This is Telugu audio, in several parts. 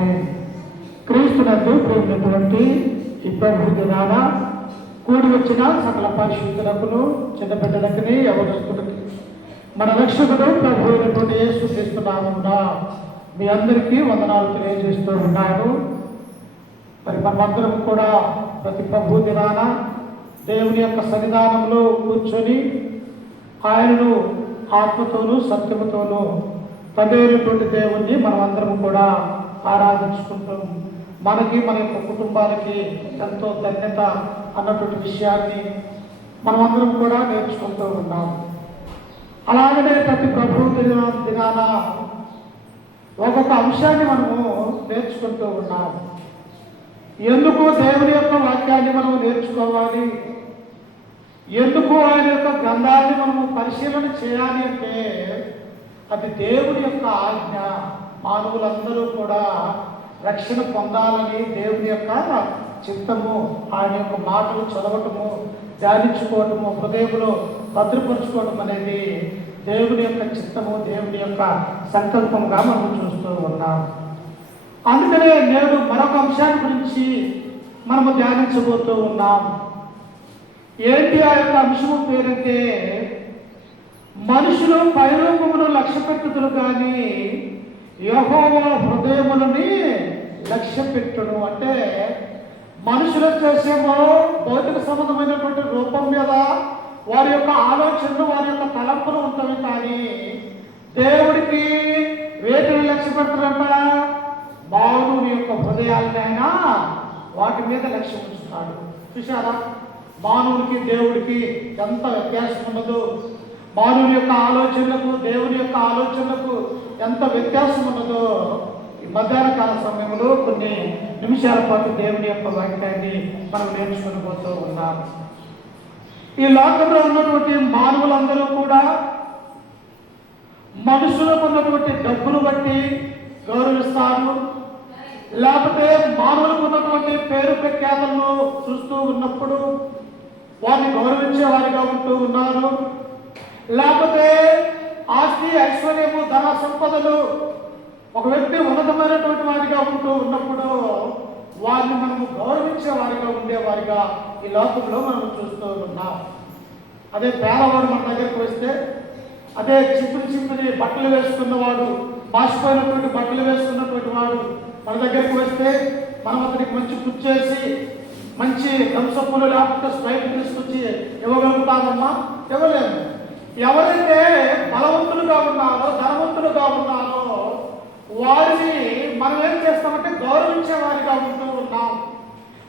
ఆమేన్. క్రీస్తునందు ప్రేమైనటువంటి ఈ ప్రభు దినాన కూడి వచ్చిన సకల పరిశుద్ధులకు చిన్న బిడ్డలకి యవనస్తులకి మన రక్షకుడు ప్రభు అయినటువంటి యేసు క్రీస్తు నామమున మీ అందరికీ వందనాలు తెలియజేస్తూ ఉన్నాను. మరి మనమందరం కూడా ప్రతి ప్రభు దినాన దేవుని యొక్క సన్నిధానంలో కూర్చొని ఆయనను ఆత్మతోనూ సత్యముతోనూ తండ్రి దేవుణ్ణి మనం అందరం కూడా ఆరాధించుకుంటాం. మనకి మన యొక్క కుటుంబాలకి ఎంతో ధన్యత అన్నటువంటి విషయాన్ని మనమందరం కూడా నేర్చుకుంటూ ఉన్నాం. అలాగనే ప్రతి ప్రభు దినాన ఒక్కొక్క అంశాన్ని మనము నేర్చుకుంటూ ఉన్నాం. ఎందుకు దేవుని యొక్క వాక్యాన్ని మనము నేర్చుకోవాలి, ఎందుకు ఆయన యొక్క గ్రంథాన్ని మనము పరిశీలన చేయాలి అంటే అది దేవుని యొక్క ఆజ్ఞ. మానవులందరూ కూడా రక్షణ పొందాలని దేవుని యొక్క చిత్తము, ఆయన యొక్క మాటలు చదవటము, ధ్యానించుకోవటము, హృదయంలో భద్రపరుచుకోవటం అనేది దేవుని యొక్క చిత్తము, దేవుని యొక్క సంకల్పంగా మనం చూస్తూ ఉన్నాం. అందుకనే నేడు మరొక అంశాన్ని గురించి మనము ధ్యానించబోతూ ఉన్నాం. ఏంటి ఆ యొక్క అంశము పేరంటే మనుషులు పైరూపమును లక్ష్య పెట్టుదురు కానీ యెహోవా హృదయములని లక్ష్య పెట్టును. అంటే మనుషులు చేసేమో భౌతిక సంబంధమైనటువంటి రూపం మీద వారి యొక్క ఆలోచనలు, వారి యొక్క తలంపులు ఉంటాయి. కానీ దేవుడికి వేటిని లక్ష్య పెడతారంట? మానవుని యొక్క హృదయాలనైనా వాటి మీద లక్ష్యం ఉంచుతాడు. చూశారా, మానవునికి దేవుడికి ఎంత వ్యత్యాసం ఉన్నదో, మానవుని యొక్క ఆలోచనలకు దేవుని యొక్క ఆలోచనలకు ఎంత వ్యత్యాసం ఉన్నదో ఈ మధ్యాహ్న కాల సమయంలో కొన్ని నిమిషాల పాటు దేవుని యొక్క వాక్యాన్ని మనం నేర్చుకుని పోతూ ఉన్నాం. ఈ లోకంలో ఉన్నటువంటి మానవులందరూ కూడా మనుషులకు ఉన్నటువంటి డబ్బును బట్టి గౌరవిస్తారు, లేకపోతే మానవులకు ఉన్నటువంటి పేరు ప్రఖ్యాతలను చూస్తూ ఉన్నప్పుడు వారిని గౌరవించే వారిగా ఉంటూ ఉన్నారు. లేకపోతే ఆస్తి, ఐశ్వర్యము, ధన సంపదలు ఒక వ్యక్తి ఉన్నతమైనటువంటి వారిగా ఉంటూ ఉన్నప్పుడు వారిని మనము గౌరవించే వారిగా ఉండేవారిగా ఈ లోకంలో మనం చూస్తూ ఉన్నాం. అదే పేదవాడు మన దగ్గరకు వస్తే, అదే చింపిరి బట్టలు వేసుకున్నవాడు, మాసిపోయినటువంటి బట్టలు వేసుకున్నటువంటి వాడు మన దగ్గరికి వస్తే మనం అతనికి మంచి పుచ్చేసి మంచి థమ్సప్పులు లేకపోతే స్ప్రైట్ తీసుకొచ్చి ఇవ్వగలుగుతామమ్మా? ఇవ్వలేము. ఎవరైతే బలవంతులుగా ఉన్నారో, ధనవంతులుగా ఉన్నారో వారిని మనం ఏం చేస్తామంటే గౌరవించే వారిగా ఉంటూ ఉన్నాం.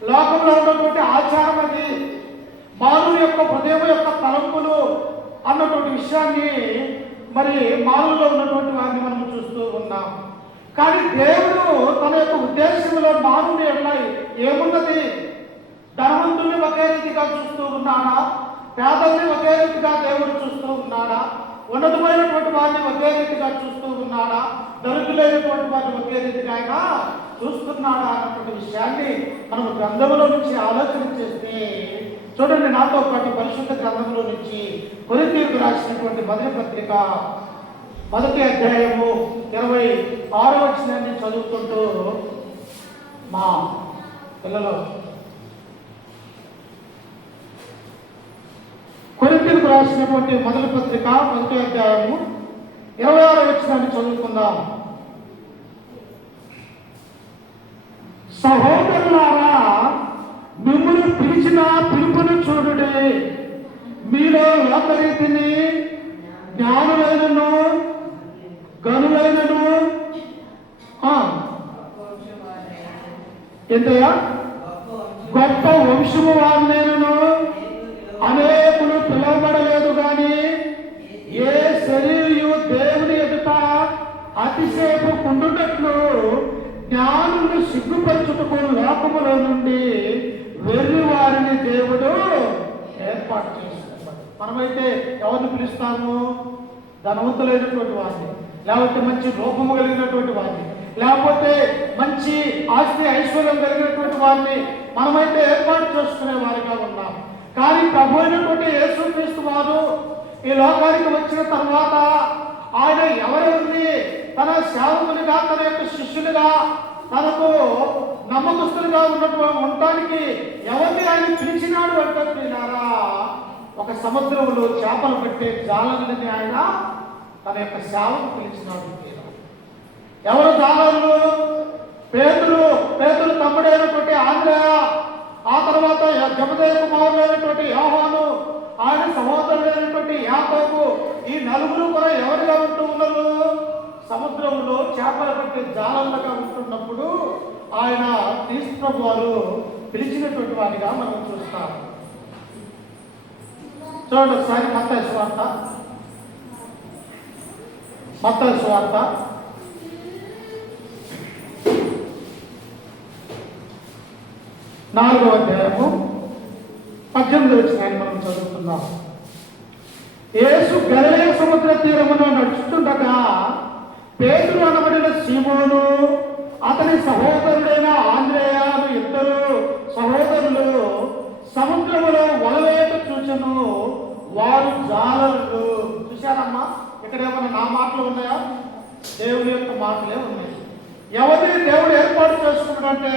లోకంలో ఉన్నటువంటి ఆచారం అది, మానవుని యొక్క హృదయం యొక్క తలంపులు అన్నటువంటి విషయాన్ని మరి మానవులో ఉన్నటువంటి వారిని మనం చూస్తూ ఉన్నాం. కానీ దేవుడు తన యొక్క ఉద్దేశంలో మానవుని యొక్క ఏమున్నది? ధనవంతుల్ని ఒకే రీతిగా చూస్తూ ఉన్నాడా? పేదల్ని ఒకే రీతిగా దేవుడు చూస్తూ ఉన్నాడా? ఉన్నతమైనటువంటి వారిని ఒకే రీతిగా చూస్తూ ఉన్నాడా? దరిద్రులైనటువంటి వారిని ఒకే రీతిగా ఆయన చూస్తున్నాడా అన్నటువంటి విషయాన్ని మనం గ్రంథంలో నుంచి ఆలోచన చేస్తే చూడండి, నాతో పాటు పరిశుద్ధ గ్రంథంలో నుంచి కొరింథీయులకు రాసినటువంటి మొదటి పత్రిక 1వ అధ్యాయము 26వ వచనాన్ని చదువుకుంటూ మా పిల్లలు కొరింథీయులకు రాసినటువంటి మొదటి పత్రిక 1వ అధ్యాయము 26వ వచనాన్ని చదువుకుందాం. సహోదరులారా, మిమ్మల్ని పిలిచిన పిలుపును చూడుడి. మీలో లోకరీతిని జ్ఞానులైనను గనులైనను ఏంటయ్యా గొప్ప వంశము వారినైనను అనేకులు పిలువబడలేదు. కానీ ఏ శరీరము దేవుని ఎదుట అతిసేపు కుండునట్లు జ్ఞానులు సిగ్గుపరచుటకు లోకములో నుండి వెర్రి వారిని దేవుడు ఏర్పాటు చేస్తున్నాడు. మనమైతే ఎవరిని పిలుస్తాము? ధనవంతులైనటువంటి వారిని, లేకపోతే మంచి రూపము కలిగినటువంటి వారిని, లేకపోతే మంచి ఆస్తి ఐశ్వర్యం కలిగినటువంటి వారిని మనమైతే ఏర్పాటు చేసుకునే వారిగా ఉన్నాం. కానీ ప్రభు అయినటువంటి యేసుక్రీస్తు వారు ఈ లోకానికి వచ్చిన తర్వాత ఆయన ఎవరెవరిని తన సేవకునిగా, తన యొక్క శిష్యులుగా తనకు నమ్మకస్తులుగా ఉండటానికి ఎవరిని ఆయన పిలిచినాడు అంటే ప్రియులారా, ఒక సముద్రంలో చేపలు పట్టే జాలరులని ఆయన తన యొక్క సేవకు పిలిచినాడు. ఎవరు జాలరులు? పేతురు తమ్ముడైనటువంటి ఆంద్రేయ, ఆ తర్వాత జబదేయ కుమారుడైనటువంటి యోహాను, ఆయన సహోదరుడైనటువంటి యాకోబు, ఈ నలుగురు కూడా ఎవరిగా ఉంటూ ఉన్నారు? సముద్రంలో చేపలు పట్టే జాలర్లుగా ఉంటున్నప్పుడు ఆయన క్రీస్తు ప్రభు వారు పిలిచినటువంటి వాడిగా మనం చూస్తాం. చూడండి ఒకసారి మత్తయి సువార్త 4వ అధ్యాయము 18వ వచనాన్ని మనం చదువుతున్నాం. యేసు గలిలయ సముద్ర తీరమున నడుచుతుండగా పేతురు అనబడిన సీమోను, అతని సహోదరుడైన ఆంద్రేయ అను ఇద్దరు సహోదరులు సముద్రములో వలవేట చూచెను. వారు జాలరులు. చూశారమ్మా, ఇక్కడ ఏమన్నా నా మాటలు ఉన్నాయా? దేవుడి యొక్క మాటలే ఉన్నాయి. ఎవరిని దేవుడు ఏర్పాటు చేసుకున్నాడంటే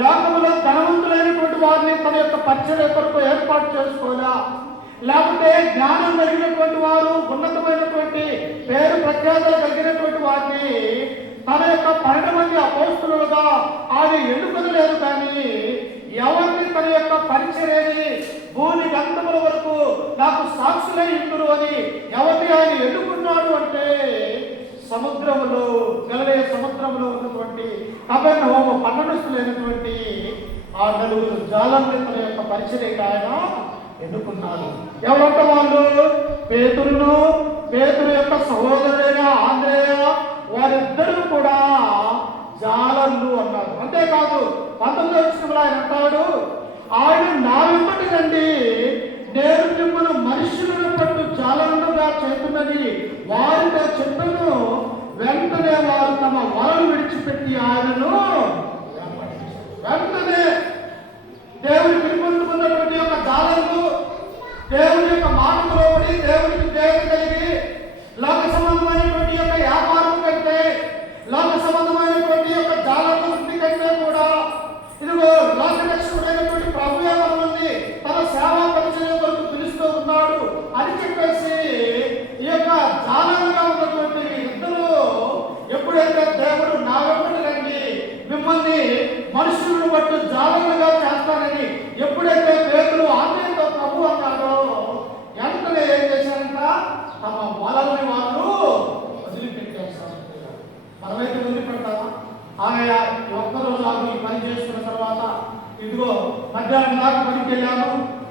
లోకములో ధనవంతులైనటువంటి వారిని తన యొక్క పరిచర్య కొరకు ఏర్పాటు చేసుకోవాలా, లేకపోతే జ్ఞానం కలిగినటువంటి వారు, ఉన్నతమైనటువంటి పేరు ప్రఖ్యాతలు కలిగినటువంటి వారిని తన యొక్క 12 మంది అపోస్తలులుగా ఆయన ఎన్నుకొనలేదు. కానీ ఎవరిని తన యొక్క పరిచర్యని భూమి గంధముల వరకు నాకు సాక్షులై ఇందురు అని ఎవరిని ఆయన ఎన్నుకున్నాడు అంటే సముద్రములో, గలిలయ సముద్రంలో ఉన్నటువంటి కపెర్నహూము పట్టణస్థులైనటువంటి ఆ నలుగురు జాలర్ని తన యొక్క పరిచర్యకి ఆయన ఎన్నుకున్నాడు. ఎవరంట వాళ్ళు? పేతురు యొక్క సహోదరుడైన ఆంద్రేయ, వారిద్దరూ కూడా జాలర్లు అన్నారు. అంతేకాదు 19వ వచనంలో ఆయన అంటాడు, ఆయన నా వెంబడి రండి, నేను మిమ్మల్ని మనుషులను పట్టు జాలరులుగా చేతున్నది వారితో చెప్పను. వెంటనే వారు తమ వలలు విడిచిపెట్టి ఆయనను వెంటనే దేవుని పిలుపుకున్నటువంటి యొక్క జాలరులు దేవుని యొక్క మాటకు లోబడి దేవునికి దేవుడు కలిగి లోక సంబంధమైనటువంటి యొక్క వ్యాపారం కంటే, లోక సంబంధమైనటువంటి యొక్క జాలర్ల వృద్ధి కంటే కూడా ఇదిగో లోకరక్షకుడైనటువంటి ప్రభువే మనల్ని తన సేవా పరిచర్య కొరకు పిలుస్తూ ఉన్నాడు అని చెప్పేసి ఈ యొక్క జాలరులుగా ఉన్నటువంటి ఇద్దరు ఎప్పుడైతే దేవుడు నా వెంబడి రండి, మిమ్మల్ని మనుషులను బట్టి జాలరులుగా చేస్తానని ఎప్పుడైతే పేతురు ఆంద్రేయతో ప్రభు అన్నాడో, వెంటనే ఏం చేశారంట? తమ వలలని వాళ్ళు వదిలిపెట్టేస్తారు. మనమైతే వదిలిపెడతామా? ఆయన ఒక్కరోజు ఈ పని చేసుకున్న తర్వాత ఇదిగో మధ్యాహ్నం దాకా పనికి వెళ్ళాను,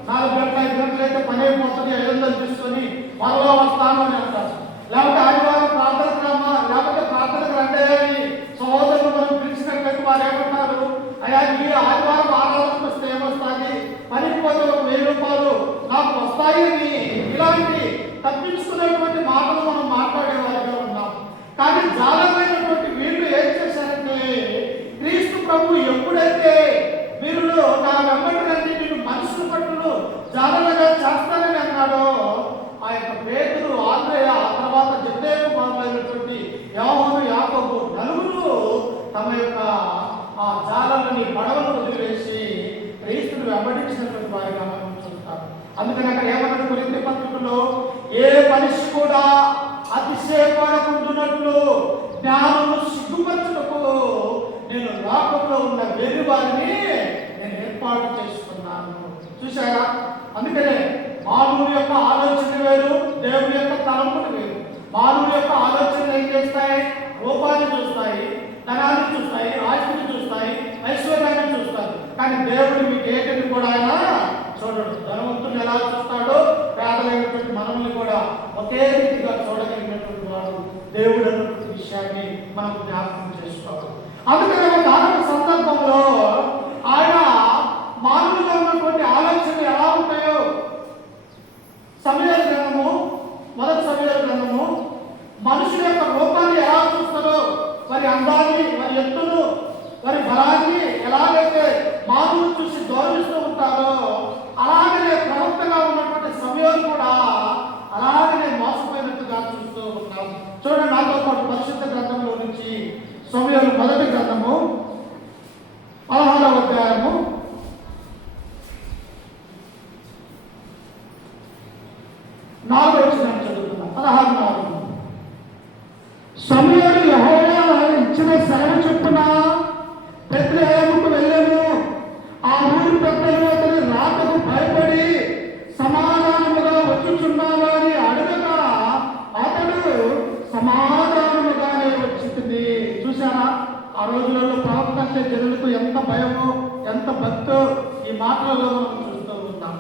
4 గంటల 5 గంటలు అయితే పని అయిపోతుంది, 500 తీసుకొని మరలా వస్తాను అని అంటారు. లేకపోతే ఆదివారం ప్రార్థనకు రమ్మా, లేకపోతే ప్రార్థనకు రండి అని సహోదరులు మనం పిలిచినట్లయితే వారు ఏమంటారు? అయ్యా ఈ ఆదివారం ఆరాధనకు వస్తే ఏమొస్తుంది, పనికి పోతే ఒక 1000 రూపాయలు నాకు వస్తాయి అని ఇలాంటి తప్పించుకునేటువంటి మాటలు మనం మాట్లాడేవారిగా ఉన్నాం. కానీ జాలమైనటువంటి వీళ్ళు ఏం చేశారంటే, క్రీస్తు ప్రభు ఎప్పుడైతే మీరు నా వెంబడి రండి, నేను మనుషుల పట్టును జాలలుగా చేస్తానని అన్నాడో, ఆ యొక్క పేతురు, ఆంద్రేయ, ఆ తర్వాత జబదేయ కుమారులైనటువంటి యోహాను, యాకోబు నలుగురు తమ యొక్క ఆ జాలలని పడవను వదిలివేసి క్రీస్తును వెంబడించినటువంటి వారిగా మనం చూస్తాం. అందుకని అక్కడ ఏమన్నాడు కొరింథీ పత్రికలో, ఏ మనిషి కూడా అతిశయపడకుండునట్లు జ్ఞానము సిగ్గుపరచుటకు నేను లోకంలో ఉన్న వేరు వారిని నేను ఏర్పాటు చేసుకున్నాను. చూసారా? అందుకనే మానవుడి యొక్క ఆలోచన వేరు, దేవుడి యొక్క తలంపులు వేరు. మానవుడి యొక్క ఆలోచనలు ఏం చేస్తాయి? రూపాన్ని చూస్తాయి, ధనాన్ని చూస్తాయి, ఆస్తిని చూస్తాయి, ఐశ్వర్యాన్ని చూస్తారు. కానీ దేవుడు మీకు ఏటిని కూడా ఆయన చూడడు. ధనవంతుని ఎలా చూస్తాడో పేదలైనటువంటి మనల్ని కూడా ఒకే రీతిగా చూడగలిగినటువంటి వాడు దేవుడు అన్నటువంటి విషయాన్ని మనం జ్ఞాపకం చేసుకోవాలి. అందుకనే ఒక సందర్భంలో ఆయన మానవులుగా ఉన్నటువంటి ఆలోచనలు ఎలా ఉంటాయో సమూయేలు గ్రంథము, 1 సమూయేలు గ్రంథము మనుషుల యొక్క రూపాన్ని ఎలా చూస్తారో, వారి అందాన్ని, వారి ఎత్తును, వారి బలాన్ని ఎలాగైతే మానవులు చూసి గౌరవిస్తూ ఉంటారో, అలాగనే ప్రవక్తగా ఉన్నటువంటి సమూయేలు కూడా అలాగనే మోసపోయినట్టుగా చూస్తూ ఉన్నాం. చూడండి నాతో పాటు పరిశుద్ధ గ్రంథంలో నుంచి సమూయేలు 1వ గ్రంథము రోజులలో ప్రవక్త అంటే జనులకు ఎంత భయమో ఎంత భక్తో ఈ మాటలలో మనం చూస్తూ ఉంటాం.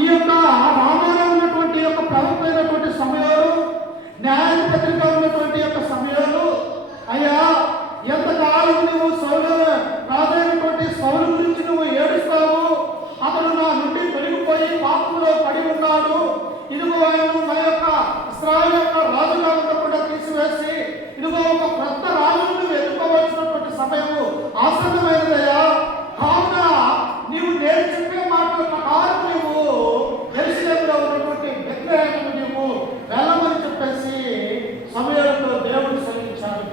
ఈ యొక్క రామాలో ఉన్నటువంటి యొక్క ప్రవక్త అయినటువంటి సమయాలు, న్యాయాధిపతిగా ఉన్నటువంటి యొక్క సమయాలు, అయ్యా ఎంతకాలం నువ్వు రాజైనటువంటి సౌలు గురించి నువ్వు ఏడుస్తావు, అతడు నా నుండి తొలగిపోయి పాపంలో పడి ఉన్నాడు, ఇదిగో ఆయన మన యొక్క ఇశ్రాయేలు యొక్క రాజుగారితో కూడా తీసివేసి ఇదిగో ఒక కొత్త రాజును ఎదుర్కోవాల్సినటువంటి సమయము ఆసన్నమైనదయ్యా, కావున నీవు నేను చెప్పే మాటల ప్రకారం నీవు యెరూషలేములో ఉన్నటువంటి బెత్లెహేముకు నీవు వెళ్ళమని చెప్పేసి సమూయేలుతో దేవుడు సెలవించాడు.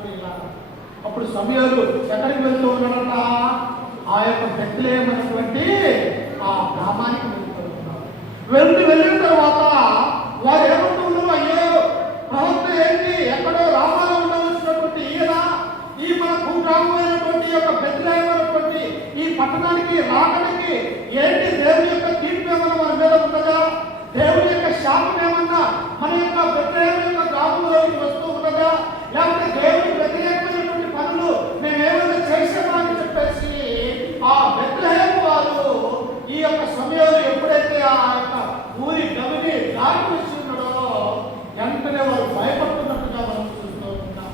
అప్పుడు సమూయేలు ఎక్కడికి వెళ్తూ ఉన్నాడట? ఆ యొక్క బెత్లెహేము అనేటువంటి ఆ గ్రామానికి వెళ్ళిన తర్వాత వారు ఏమంటున్నారు, అయ్యో ప్రవక్త ఏంటి ఎక్కడో రామాలో ఉండవలసినటువంటి ఈయన ఈ మన భూగ్రామమైనటువంటి యొక్క బెత్లెహేము అనేటువంటి ఈ పట్టణానికి రావడానికి ఏంటి? దేవుని యొక్క తీర్పు ఏమన్నా మన మీద ఉంటుందా? దేవుని యొక్క శాపం ఏమన్నా మన యొక్క బెత్లెహేము యొక్క గ్రామంలోకి వస్తూ ఉన్నదా? లేకపోతే దేవుని వ్యతిరేకమైనటువంటి పనులు మేమేమైనా చేసామా అని చెప్పేసి ఆ బెత్లెహేము వారు ఈ యొక్క సమయంలో ఎప్పుడైతే ఆ యొక్క ఊరి గవిని దాటి వచ్చి ఉన్నాడో వెంటనే వారు భయపడుతున్నట్టుగా మనం చూస్తూ ఉంటాం.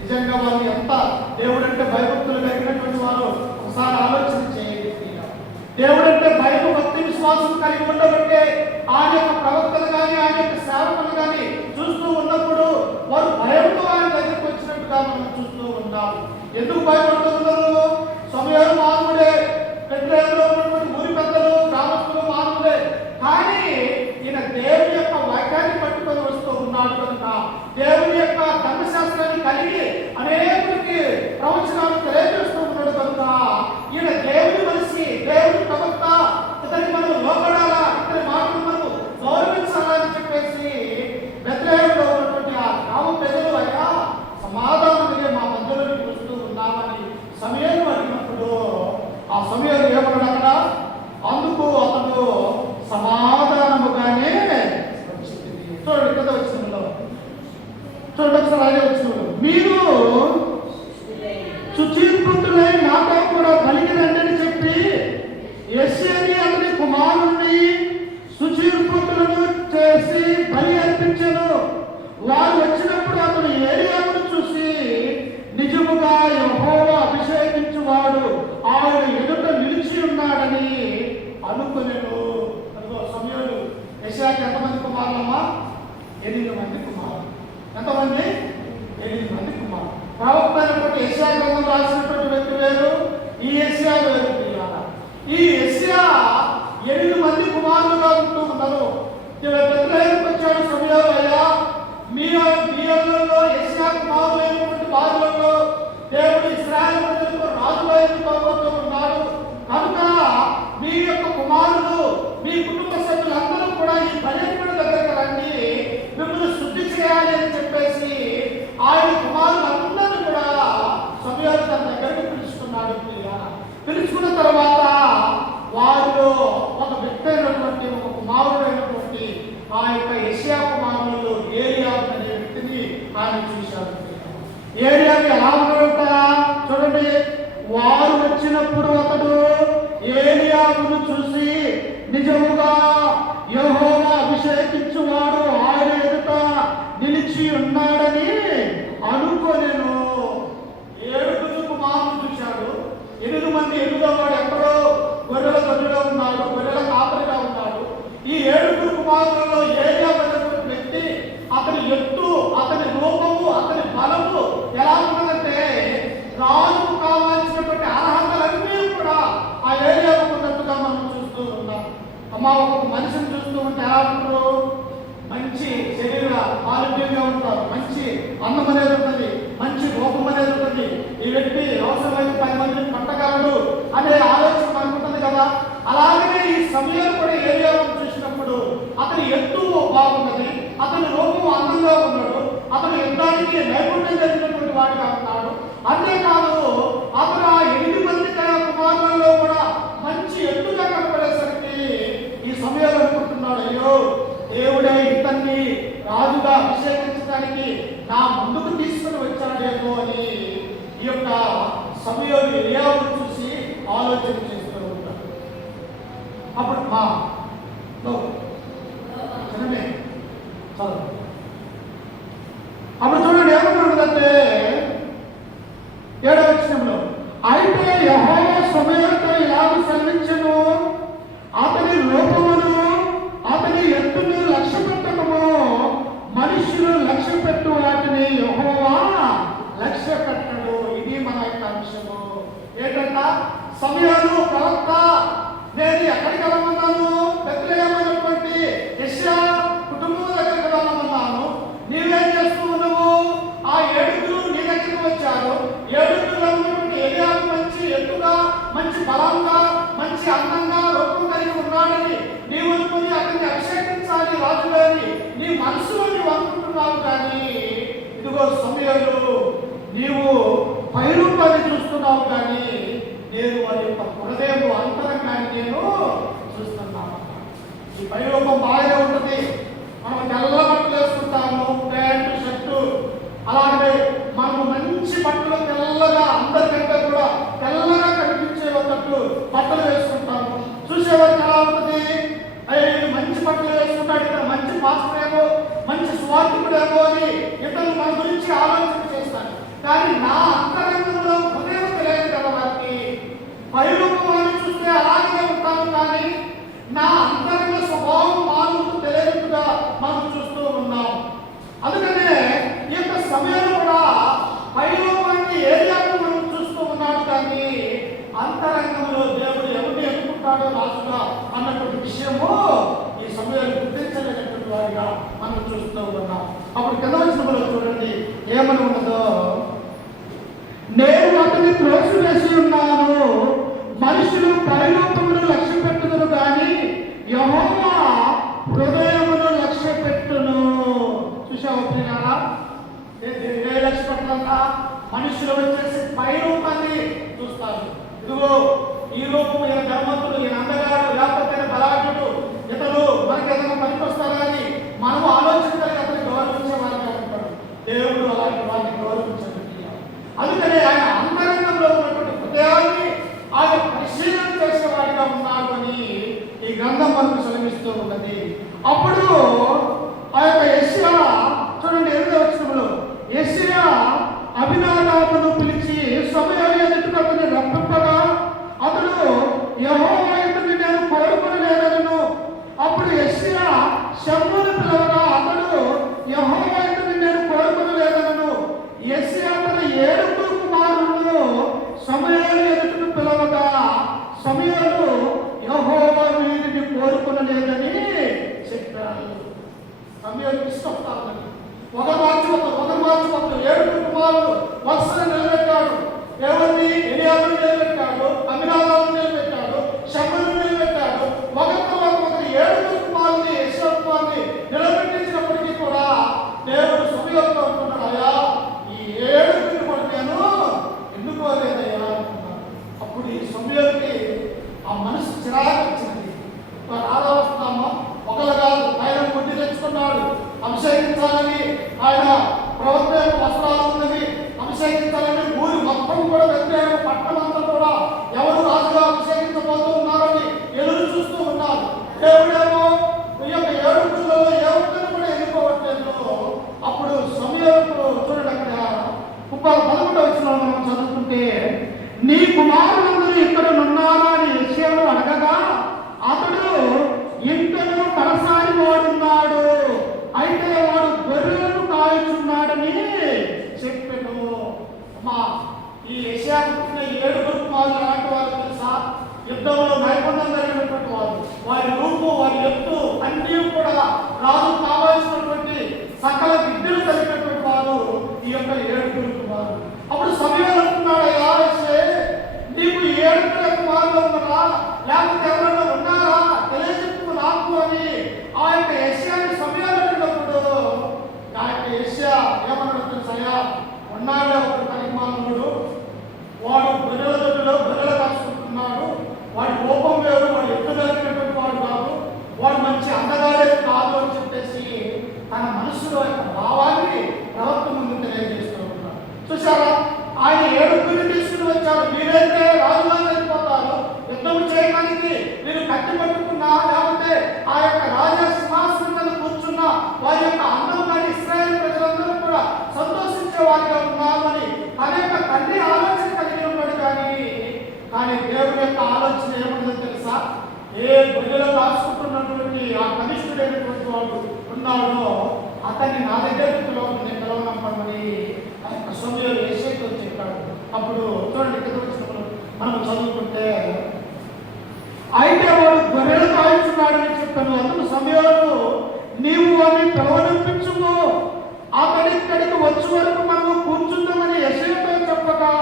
నిజంగా వారు ఎంత దేవుడంటే భయభక్తులు కలిగినటువంటి వారు ఒకసారి ఆలోచన చేయండి. దేవుడంటే భయం, భక్తి, విశ్వాసం కలిగి ఉండబట్టే ఆయన యొక్క ప్రవక్తలు కానీ ఆయన యొక్క సేవకులు కానీ చూస్తూ ఉన్నప్పుడు వారు భయంతో ఆయన దగ్గరికి వచ్చినట్టుగా మనం చూస్తూ ఉన్నాం. ఎందుకు భయపడుతున్నారు? సమయాలు మానవుడే, బెత్లెహేములో ఉన్నటువంటి ఊరి పెద్దలు, గ్రామస్తులు మానవులే, కానీ ఈయన దేవుని యొక్క వాక్యాన్ని పట్టుకొని వస్తూ ఉన్నాడు కనుక, దేవుని యొక్క ధర్మశాస్త్రాన్ని కలిగి అనేకుడికి ప్రవచనాలు తెలియజేస్తూ ఉన్నాడు కనుక ఈయన దేవుని మనిషి, దేవుని ప్రవక్త, ఇతనికి మనం లోపడాలా, ఇతని మాటలు మనం గౌరవించాలా అని చెప్పేసి బెత్లెహేములో ఉన్నటువంటి ఆ గ్రామ ప్రజలు అయ్యా సమాధానంగా మా మధ్యలోకి వస్తూ ఉన్నామని సమూయేలు అడిగినప్పుడు ఆ సమూయేలు ఏమన్నాడు అక్కడ? అందుకు అతడు సమాధానముగానే చూడండి కదా వచ్చిన చూడండి ఒకసారి అదే వచ్చిన మీరు శుచీకృతులై నాతో కూడా కలిగినండి అని చెప్పి యెష్షయి అతని కుమారుణ్ణి శుచీకృతులను చేసి బలి అర్పించెను. వారు వచ్చినప్పుడు అతడు ఏలియాను చూసి నిజముగా యెహోవా అభిషేకించువాడు ఆయన ఎదుట నిలిచి ఉన్నాడని అనుకునేను. అదిగో సమూయేలు యెషయాకి ఎంతమంది కుమారులమ్మా? 8 మంది కుమారులు. ఎంతమంది? 8 మంది కుమారులు. ప్రవక్త అయినటువంటి యెషయా గ్రంథం రాసినటువంటి వ్యక్తి వేరు, ఈ యెషయా వేరు. ఈ యెషయా 8 మంది కుమారులుగా ఉంటూ ఉన్నారు. బెత్లెహేముకు వచ్చాడు సమూయేలు, అయ్యా మీ అల్లలో యెషయా కుమారులైనటువంటి వారులలో దేవుడు ఇశ్రాయేలు ప్రజలకు రాజుగా ఎన్నుకోబోతూ ఉన్నాడు కనుక మీ యొక్క కుమారులు, మీ కుటుంబ సభ్యులందరూ కూడా ఈ బలిపీఠం దగ్గరకు రండి, మిమ్మల్ని శుద్ధి చేయాలి అని చెప్పేసి ఆయన కుమారులందరూ కూడా సమూయేలు తన దగ్గరికి పిలుచుకున్నాడు. పిలుచుకున్న తర్వాత వారిలో ఒక వ్యక్తి అయినటువంటి ఒక కుమారుడైనటువంటి ఆ యొక్క యెషయా కుమారులు ఏలియాబు అనే వ్యక్తిని ఆయన చూశాడు. ఏలియాబు ఎలా ఉన్నాడంటారా? చూడండి, వారు వచ్చినప్పుడు అతడు ఏలియాబును చూసి నిజముగా యెహోవా అభిషేకించువాడు ఆయన ఎదుట నిలిచి ఉన్నాడని అనుకొనెను. 7 కుమారులు చూశాడు. 8 మంది 8వ వాడు ఎక్కడో గొర్రెల దొడ్డిలో ఉన్నాడు, గొర్రెల కాపరిగా ఉన్నాడు. ఈ 7 కుమారులలో ఏలియాబు అనేటువంటి వ్యక్తి, అతని ఎత్తు, అతని రూపము, అతని బలము ఎలా ఉన్నదంటే రాజుకు కావాల్సినటువంటి అర్హతలన్నీ కూడా ఆ ఏలియాబుకు ఉన్నట్టుగా మనం చూస్తూ ఉన్నాం. అమ్మ, ఒక మనిషిని చూస్తూ ఉంటే ఎలా ఉంటారు? మంచి శరీర ఆరోగ్యంగా ఉంటారు, మంచి అన్నం అనేది ఉంటుంది, మంచి రూపం అనేది ఉంటుంది. ఈ వ్యక్తి అవసరమైన 10 మందిని పట్టగలడు అనే ఆలోచన మనకు ఉంటుంది కదా. అలాగే ఈ సమయంలో కూడా ఏలియాబును చూసినప్పుడు అతని ఎత్తు బాగున్నది, అతని రూపం అందంగా ఉన్నాడు, అతను యుద్ధానికి నైపుణ్యం కలిగినటువంటి వాడిగా ఉన్నాడు. అంతేకాదు అతను ఆ 8 మంది కుమారులలో కూడా మంచి ఎత్తుగా కనపడేసరికి ఈ సమయంలో అనుకుంటున్నాడు, అయ్యో దేవుడే ఇతన్ని రాజుగా అభిషేకించడానికి నా ముందుకు తీసుకుని వచ్చాడేమో అని ఈ యొక్క సమయంలో ఎలియావును చూసి ఆలోచన చేస్తూ ఉంటాడు. అప్పుడు అప్పుడు చూడండి ఏమంటుందంటే 7వ వచనంలో, అయితే యెహోవా సమూయేలుతో ఇలాగ సెలవిచ్చెను, అతని రూపమును అతని ఎత్తును లక్ష్య పెట్టకము, మనుషులు లక్ష్య పెట్టు వాటిని యెహోవా లక్ష్య పెట్టడు. ఇది మన యొక్క అంశము. ఏంటంట? సమూయేలు ప్రవక్త నేను ఎక్కడికి వెళ్ళమన్నాను? బెత్లెహేమైనటువంటి యెషయా కుటుంబం దగ్గరికి వెళ్ళమన్నాను. నీవేం చేస్తూ ఉన్నావు? ఆ 7 నీ దగ్గరికి వచ్చారు. 7 ఉన్నటువంటి ఎలియావు మంచి ఎత్తుగా, మంచి బలంగా, మంచి అందంగా రూపం కలిగి ఉన్నాడని నీవు అనుకుని అతన్ని అభిషేకించాలి రాజుగారి నీ మనసులో నీవు అనుకుంటున్నావు. కానీ ఇదిగో సమూయేలు, నీవు పైరూపాన్ని చూస్తున్నావు, కానీ నేను వారి యొక్క హృదయము అంతరంగాన్ని నేను చూస్తున్నాను. ఈ పైరూపం బాగానే ఉంటుంది. మనం తెల్ల బట్టలు వేసుకుంటాము, ప్యాంటు షర్టు, అలాగే మనము మంచి బట్టలు తెల్లగా, అందరికంటే కూడా తెల్లగా కనిపించే ఒకట్టు బట్టలు వేసుకుంటాము. చూసేవారికి ఎలా ఉంటుంది? అయ్యో మంచి బట్టలు వేసుకుంటాడు, ఇక్కడ మంచి పాస్టరేమో, మంచి స్వార్థకుడేమో అని ఇతరులు మన గురించి ఆలోచన చేస్తాడు. కానీ నా అంతరంగంలో హృదయం తెలియదు కదా వారికి. పైరూపాన్ని చూస్తే అలాగే ఉంటాము, కానీ నా అంతరంగ స్వభావం మానవుడు తెలియదుగా మనం చూస్తూ ఉన్నాం. అందుకనే ఈ యొక్క సమయంలో కూడా పైరూపాన్ని ఏరియాను మనం చూస్తూ ఉన్నాడు, కానీ అంతరంగంలో దేవుడు ఎవరిని ఎన్నుకుంటాడో రాజుగా అన్నటువంటి విషయము ఈ సమయంలో గుర్తించలేనటువంటి వారిగా మనం చూస్తూ ఉన్నాం. అప్పుడు కింద వచనంలో చూడండి ఏమని ఉన్నదో, నేను అతన్ని త్రోసివేసి ఉన్నాను, మనుషులు పైరూపమును లక్ష్య పెట్టుదురు, కానీ యెహోవా హృదయమును లక్ష్య పెట్టును. చూసావా ప్రియులారా? ఏ లక్ష్య పెట్టాలంట? మనుషులు వచ్చేసి పైరూపాన్ని చూస్తారు. ఇదిగో ఈ రూపం, ఈయన ధర్మంతుడు, ఈయన అందగాడు, లేకపోతే బలాఢ్యుడు, ఇతడు మనకి ఏదైనా పనికొస్తారా అని మనము ఆలోచించాలి. అతన్ని గౌరవించే వారిగా ఉంటాడు. దేవుడు అలాంటి వారిని గౌరవించాడు. అందుకనే ఆయన అంతరంగంలో ఉన్నటువంటి హృదయాన్ని ఆయన పరిశీలన చేసేవాడిగా ఉన్నాడు అని ఈ గ్రంథం మనకు సెలవిస్తూ ఉన్నది. అప్పుడు ఆ యొక్క యెషయా చూడండి 8వ వచనంలో, యెషయా అబీనాదాబును పిలిచి సమూయేలు ఎదుట అతన్ని రప్పింపగా అతడు యెహోవా ఎదుట నేను కోరుకొనలేదనెను. అప్పుడు యెషయా షమ్మును పిలవగా అతడు యెహోవా ఎదుట నేను కోరుకొనలేదనెను. యెషయా తన 7 కుమారులను సమూయేలు ఎదుట పిలవగా సమూయేలు యెహోవా వీరిని కోరుకొనలేదని చెప్పాడు. సమూయేలుకి ఇష్టపడాలని ఒక మార్చి ఒక 7 కుమారులు వరుసను నిలబెట్టాడు. ఎవరిని? ఎలియాబును నిలబెట్టాడు, అబీనాదాబును నిలబెట్టాడు, షమ్మును నిలబెట్టాడు. ఒకరితో ఒక 7 కుమారుని యెషయా కుమారుని నిలబెట్టించినప్పటికీ కూడా దేవుడు సమూయేలుతో అంటున్నాడు, అయ్యా ఈ 7 కూడా నేను ఎన్నుకోలేదయ్యా అంటున్నాడు. అప్పుడు ఈ సమూయేలుకి ఆ మనసు చిరాకు వచ్చింది. రాధా వస్తున్నామో ఒకళ్ళు కాదు, ఆయన బుద్ధి తెచ్చుకున్నాడు. అభిషేకించాలని ఆయన ప్రవక్త యొక్క వస్త్రాలు ఉన్నవి, అభిషేకించాలని ఊరి మొత్తం కూడా బెత్లెహేము పట్టణమంతా కూడా ఎవరు రాజుగా అభిషేకించబోతూ ఉన్నారని ఎదురు చూస్తూ ఉన్నారు. దేవుడేమో ఈ యొక్క 7 పిల్లలు ఏ ఒక్కరిని కూడా ఎన్నుకోవట్లేదు. అప్పుడు సమూయేలు చూడండి, అక్కడ 11వ వచనంలో మనం చదువుకుంటే, నీ కుమారులందరూ ఇక్కడ నున్నారా అని యెషయాను అడగగా అతడు ఇంకను కడసారి వాడున్నాడు, అయితే వాడు గొర్రెలను కాయుచున్నాడని చెప్పాను. అమ్మా, ఈ యెషయా పుట్టిన 7 కుమారులు అలాంటి వారు తెలుసా? యుద్ధంలో నైపుణ్యం కలిగినటువంటి వారు. వారి రూపు, వారి ఎత్తు అన్నీ కూడా రాజు కావాల్సినటువంటి సకల విద్యలు కలిగినటువంటి వారు ఈ యొక్క 7 కుమారులు. అప్పుడు సమూయేలు అంటున్నాడు, అయ్యా యెషయా, నీకు 7 కుమారులు ఉన్నారా, లేకపోతే ఎవరైనా ఉన్నారా, తెలియజెప్పు నాకు అని ఆ యొక్క యెషయాని సమూయేలు అడిగినప్పుడు ఆ యొక్క యెషయా ఏమన్నాడు తెలుసా? ఉన్నాడే ఒక పరిమాణుడు, వాడు గొర్రెల దొడ్డిలో గొర్రెలు కాసుకుంటున్నాడు, వాడి కోపం వేరు, వాడు ఎత్తు కలిగినటువంటి వాడు కాదు, వాడు మంచి అందగాడే కాదు అని చెప్పేసి తన మనసులో యొక్క భావాన్ని ప్రవక్త ముందు తెలియజేస్తూ ఉన్నాడు. వచ్చారు. మీరైతే రాజుగా వెళ్ళిపోతారు. యుద్ధం చేయడానికి మీరు కత్తి పట్టుకున్నా, లేకపోతే ఆ యొక్క రాజా సింహాసనం మీద కూర్చున్న వారి యొక్క అందం కానీ ఇశ్రాయేలు ప్రజలందరూ కూడా సంతోషించే వారిగా ఉన్నారు అని తన యొక్క తండ్రి ఆలోచన కలిగి ఉన్నాడు. కానీ దేవుడి యొక్క ఆలోచన ఏమన్నదో తెలుసా? ఏ గొర్రెలో దాచుకుంటున్నటువంటి ఆ కనిష్ఠుడైనటువంటి వాడు ఉన్నాడో అతన్ని నా దగ్గరికి పిలవనమ్మని ఆ యొక్క సమయంలో యెషయాతో చెప్పాడు. అప్పుడు చూడండి, ఇక్కడ వచ్చినప్పుడు మనం చదువుకుంటే, అయితే వాడు గొర్రెలు కాల్చున్నాడని చెప్పాను. అందుకు సమయంలో నీవు వాడిని పిలవనిపించుము, అతడి ఇక్కడికి వచ్చే వరకు మనము కూర్చుందామని యెషయాతో చెప్పగా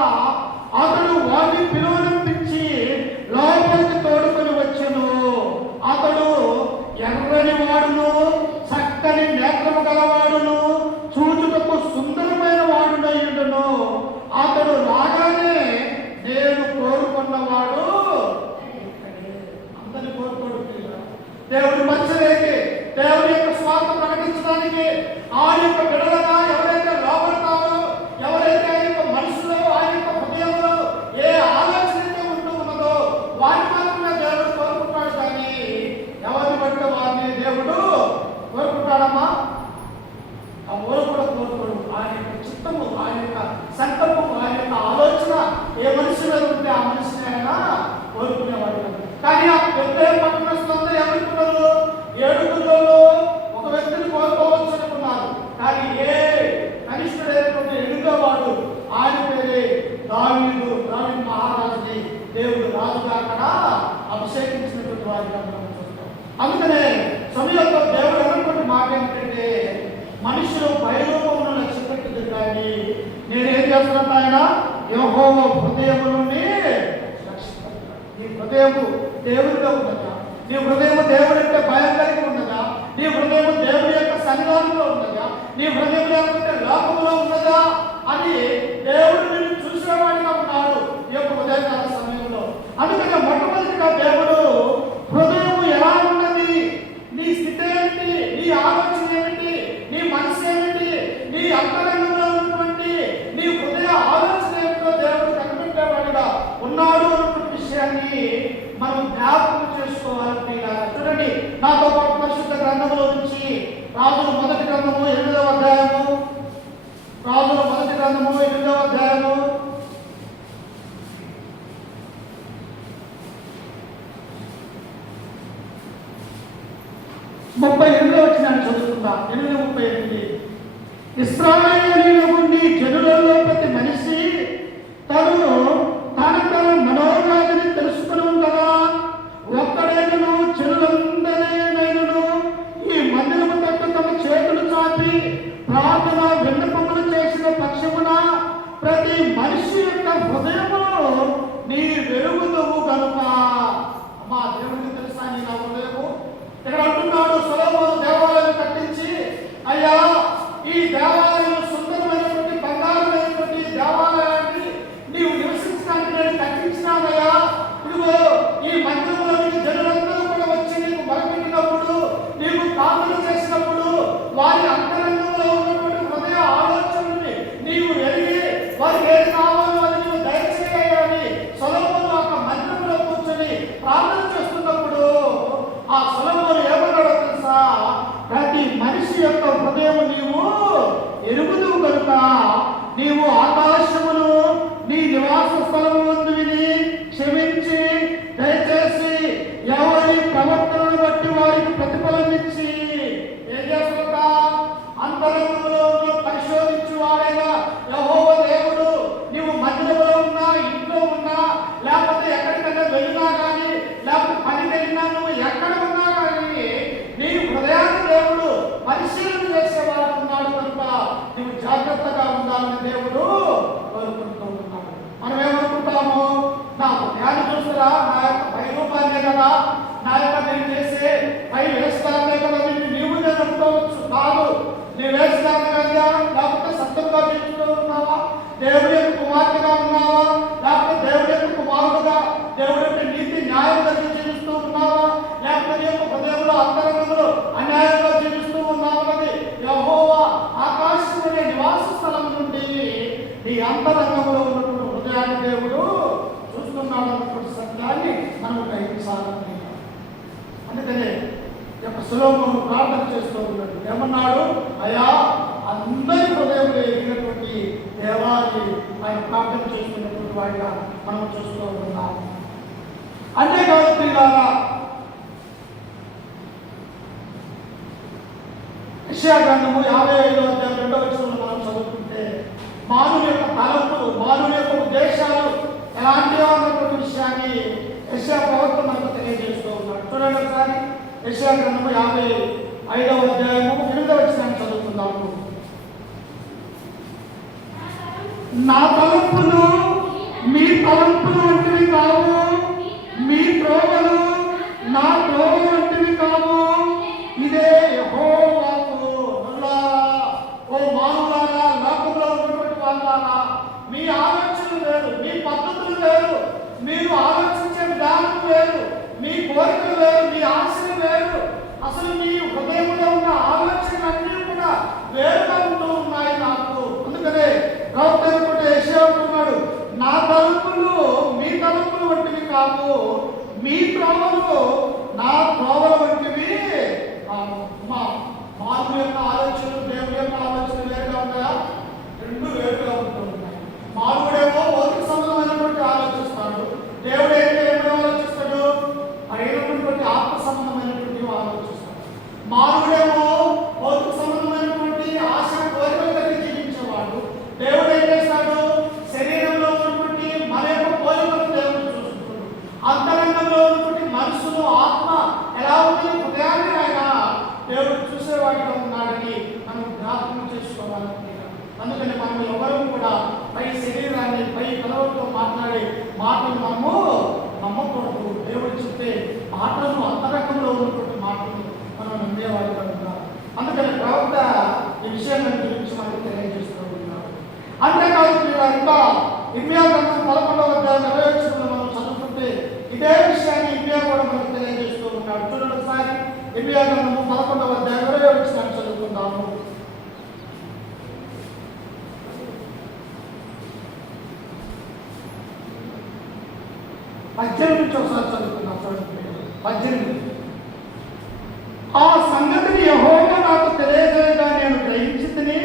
అతడు వాడిని పిలువనిపించి లోపలికి తోడుకొని వచ్చెను. అతడు ఎర్రని వాడును, చక్కని నేత్రము గలవాడును, చూచుటకు సుందరమైన వాడునయ్యుండును. అతడు రాగానే నేను కోరుకున్నవాడు అందరిని కోరుకోడు. దేవుడి మధ్యలోకి దేవుడి యొక్క స్వార్థ ప్రకటించడానికి ఆ యొక్క బిడ్డలుగా ఎవరైతే లోపడతారో, ఎవరైతే ఆయన యొక్క మనసులో, ఆయన యొక్క హృదయంలో ఏ ఆలోచన అయితే ఉంటూ ఉన్నదో వారిని మాత్రమే దేవుడు కోరుకుంటాడు. కానీ ఎవరిని బట్టి వారిని దేవుడు కోరుకుంటాడమ్మా? ఆ ఊరు కూడా కోరుకోడు. ఆయన యొక్క చిత్తము, ఆయన యొక్క సంకల్పము, ఆయన యొక్క ఆలోచన ఏ మనిషి మీద ఉంటే ఆ మనిషిని ఆయన కోరుకునేవాడు. కానీ ఆ పెద్ద పట్టణస్తులందరూ ఏమనుకున్నారు? 7 గుర్రాల్లో ఒక వ్యక్తిని కోరుకోవచ్చు అనుకున్నారు. కానీ ఏ కనిష్ఠుడైనటువంటి ఎడుగవాడు, ఆయన పేరే దావీదు. దావీదు మహారాజుని దేవుడు రాజుగా అక్కడ అభిషేకించినటువంటి వారిగా మనం చూస్తాం. అందుకనే సమయంలో దేవుడు అన్నటువంటి మాట ఏంటంటే, మనుషులు పైరూపంలో లక్ష్యపెట్టదు, కానీ నేనేం చేస్తున్నాను? ఆయన యెహోవా హృదయము నుండి రక్షిస్తాను. నీ హృదయము దేవుడిగా ఉన్నదా? నీ హృదయము దేవుడి అంటే భయం కలిగి ఉన్నదా? నీ హృదయము దేవుడి యొక్క సన్నిధానంలో ఉన్నదా? నీ హృదయం లేకపోతే లోకంలో ఉన్నదా అని దేవుడు నిన్ను చూసేవాడిగా ఉన్నాడు ఈ యొక్క ఉదయకాల సమయంలో. అందుకనే మొట్టమొదటిగా దేవుడు హృదయం ఎలా ఉన్నది, నీ స్థితి ఏమిటి, నీ ఆలోచన ఏమిటి, నీ మనసు ఏమిటి, నీ అంతరంగంలో ఉన్నటువంటి నీ హృదయ ఆలోచన ఏమిటో దేవుడు కనిపెట్టేవాడిగా ఉన్నాడు అన్నటువంటి విషయాన్ని మనం జ్ఞాపకం చేసుకోవాలని చూడండి. నాతో పాటు పరిశుద్ధ గ్రంథంలో నుంచి రాజుల మొదటి గ్రంథము 8వ అధ్యాయము, రాజుల మొదటి గ్రంథము 8వ అధ్యాయము 38వ వచనాన్ని చదువుకుందాం. 8:38. ఇశ్రాయేలీయుల నుండి జనులలో ప్రతి మనిషి తను తన మనోవ్యాధిని తెలుసుకుని కదా, ఒక్కడైనను జనులందరినైనను ఈ మందిరము తట్టు తమ చేతులు చాపి ప్రార్థన విన్నపములు చేసిన పక్షమున ప్రతి మనిషి యొక్క హృదయములో నీ వెలుగుదవు కనుక. అమ్మా, దేవుడికి తెలుసా నీ నా హృదయము? ఇక్కడ అంటున్నాడు, సొలొమోను దేవాలయం కట్టించి, అయ్యా ఈ దేవాలయం సుందరమైనటువంటి బంగారమైనటువంటి దేవాలయాన్ని నీవు నివసించడానికి నేను కట్టించినానయ్యా. ఇదిగో ఈ మందిరంలోనికి జనులందరూ కూడా వచ్చి నీకు మొరపెట్టినప్పుడు, నీకు ప్రార్థన చేసినప్పుడు వారి అంతరంగంలో ఉన్నటువంటి హృదయ ఆలోచనని నీవు ఎరిగి వారికి ఏది కావాలో అది నీవు దయచేయాలని సొలొమోను ఒక మందిరంలో కూర్చొని ప్రార్థన చేస్తున్నప్పుడు ఆ సొలొమోను ఏమన్నాడో తెలుసా? ప్రతి మనిషి యొక్క హృదయం నీవు ఎరుగుదువు కనుక నీవు ఆకాశమును నీ నివాస స్థలము ముందు విని క్షమించి దయచేసి ఎవరి ప్రవర్తనను బట్టి వారికి ప్రతిఫలం ఇచ్చి ఏం చేస్తుందా? అంతరంగంలో పరిశోధించు వాడైనా యెహోవా దేవుడు నీవు మందిరంలో ఉన్నా, ఇంట్లో ఉన్నా, లేకపోతే ఎక్కడికైనా వెళ్ళినా కానీ, లేకపోతే పని వెళ్ళినా, నువ్వు ఎక్కడ ఉన్నా కానీ నీ హృదయాన్ని దేవుడు పరిశీలన చేసేవాడు ఉన్నాడు కనుక నువ్వు జాగ్రత్తగా ఉండాలని దేవుడు కోరుకుంటూ ఉన్నాడు. మనం ఏమనుకుంటాము? నా హృదయాన్ని చూస్తారా, నా యొక్క పై రూపాన్నే కదా, నా యొక్క నేను చేసే పై వేస్తానే కదా నీవు నేను అనుకోవచ్చు. కాదు, నీ వేస్తాను కదా, లేకపోతే సత్యంగా జీవిస్తూ ఉన్నావా, దేవుడి యొక్క కుమార్తెగా ఉన్నావా, లేకపోతే దేవుడి యొక్క కుమారుడుగా దేవుడి యొక్క నీతి న్యాయం కలిగి జీవిస్తూ ఉన్నావా, లేకపోతే నీ యొక్క హృదయంలో అంతరంగంలో అన్యాయంగా జీవిస్తూ ఉన్నావు అనేది యెహోవా ఆకాశం అనే నివాస స్థలం నుండి నీ అంతరంగంలో ఉన్నటువంటి హృదయాన్ని దేవుడు సొలొమోను ప్రార్థన చేస్తూ ఉన్నాడు. ఏమన్నాడు? అయ్యా, అందరి హృదయంలో ఎదిగినటువంటి దేవాన్ని ఆయన ప్రార్థన చేస్తున్నటువంటి వాడిగా మనం చూస్తూ ఉన్నాం. అంతేకాదు ప్రియులారా, యెషయా గ్రంథము 55వ అధ్యాయం 2వ వచనంలో మనం చదువుకుంటే మానవుని యొక్క తలంపులు, మానవుని యొక్క ఉద్దేశాలు ఎలాంటివో అన్నటువంటి విషయాన్ని యెషయా ప్రవక్త మనకు తెలియజేస్తూ ఉన్నాడు. చూడండి ఒకసారి యెషయా గ్రంథము 55వ అధ్యాయము 8వ వచనాన్ని చదువుకుందాము. నా తలంపులు మీ తలంపులు వంటివి కావు, మీ త్రోవలు నా త్రోవ వంటివి కావు, ఇదే యెహోవాకు. ఓ మానవులారా, లోకంలో ఉన్నటువంటి వాళ్ళారా, మీ ఆలోచనలు వేరు, మీ పద్ధతులు వేరు, మీరు ఆలోచించే విధానం వేరు, మీ కోరికలు వేరు, మీ ఆశలు వేరు. అసలు మీ హృదయంలో ఉన్న ఆలోచనలన్నీ కూడా వేరుగా ఉంటూ ఉన్నాయి నాకు. అందుకనే ప్రవక్త యెషయా అంటున్నాడు, నా తలుపులు మీ తలుపులు వంటివి కాదు, మీ త్రోవలు నా త్రోవల వంటివి. మానవుని యొక్క ఆలోచనలు దేవుని యొక్క ఆలోచనలు వేరుగా ఉన్నాయా? రెండు వేరుగా ఉంటూ ఉన్నాయి. మానవుడేమో భౌతిక సంబంధమైనటువంటి ఆలోచిస్తాడు, దేవుడు ఏమి ఆలోచిస్తాడు? అయినటువంటి ఆత్మ సంబంధమైనటువంటి ఆలోచిస్తాడు. మానవుడేమో భౌతిక సంబంధమైనటువంటి ఆశ కోరికలు కలిగి జీవించేవాడు. దేవుడు ఏం చేస్తాడు? శరీరంలో ఉన్నటువంటి మన యొక్క కోరికలు దేవుడు చూసుకుంటాడు. అంతరంగంలో ఉన్నటువంటి మనసును, ఆత్మ ఎలా ఉంది, హృదయాన్ని ఆయన దేవుడు చూసేవాడిగా ఉన్నాడని మనం జ్ఞాపకం చేసుకోవాలి. అందుకని మనం ఎవరు కూడా పై శరీరాన్ని, పై కలవతో మాట్లాడే మాటలు మనము నమ్మకూడదు. దేవుడు చెప్పే మాటలను, అంతరంగంలో ఉన్నటువంటి మాటలు మనం నమ్మేవాడిగా ఉండాలి. అందుకని ప్రవక్త ఈ విషయాన్ని గురించి మనకు తెలియజేస్తూ ఉన్నారు. అంతేకాదు ఇంకా ఇర్మియా గ్రంథం 11వ అధ్యాయం 20వ వచనంలో మనం చదువుకుంటే ఇదే విషయాన్ని ఇర్మియా కూడా మనకు తెలియజేస్తూ ఉన్నాడు. చూడండి ఒకసారి ఇర్మియా గ్రంథము 11వ అధ్యాయం 20వ వచనాన్ని చదువుకుందాము. పద్దెనిమిది నుంచి ఒకసారి చదువుకున్నాం. చూడండి 18. ఆ సంగతిని యెహోవా నాకు తెలియజేయగా నేను గ్రహించితిని,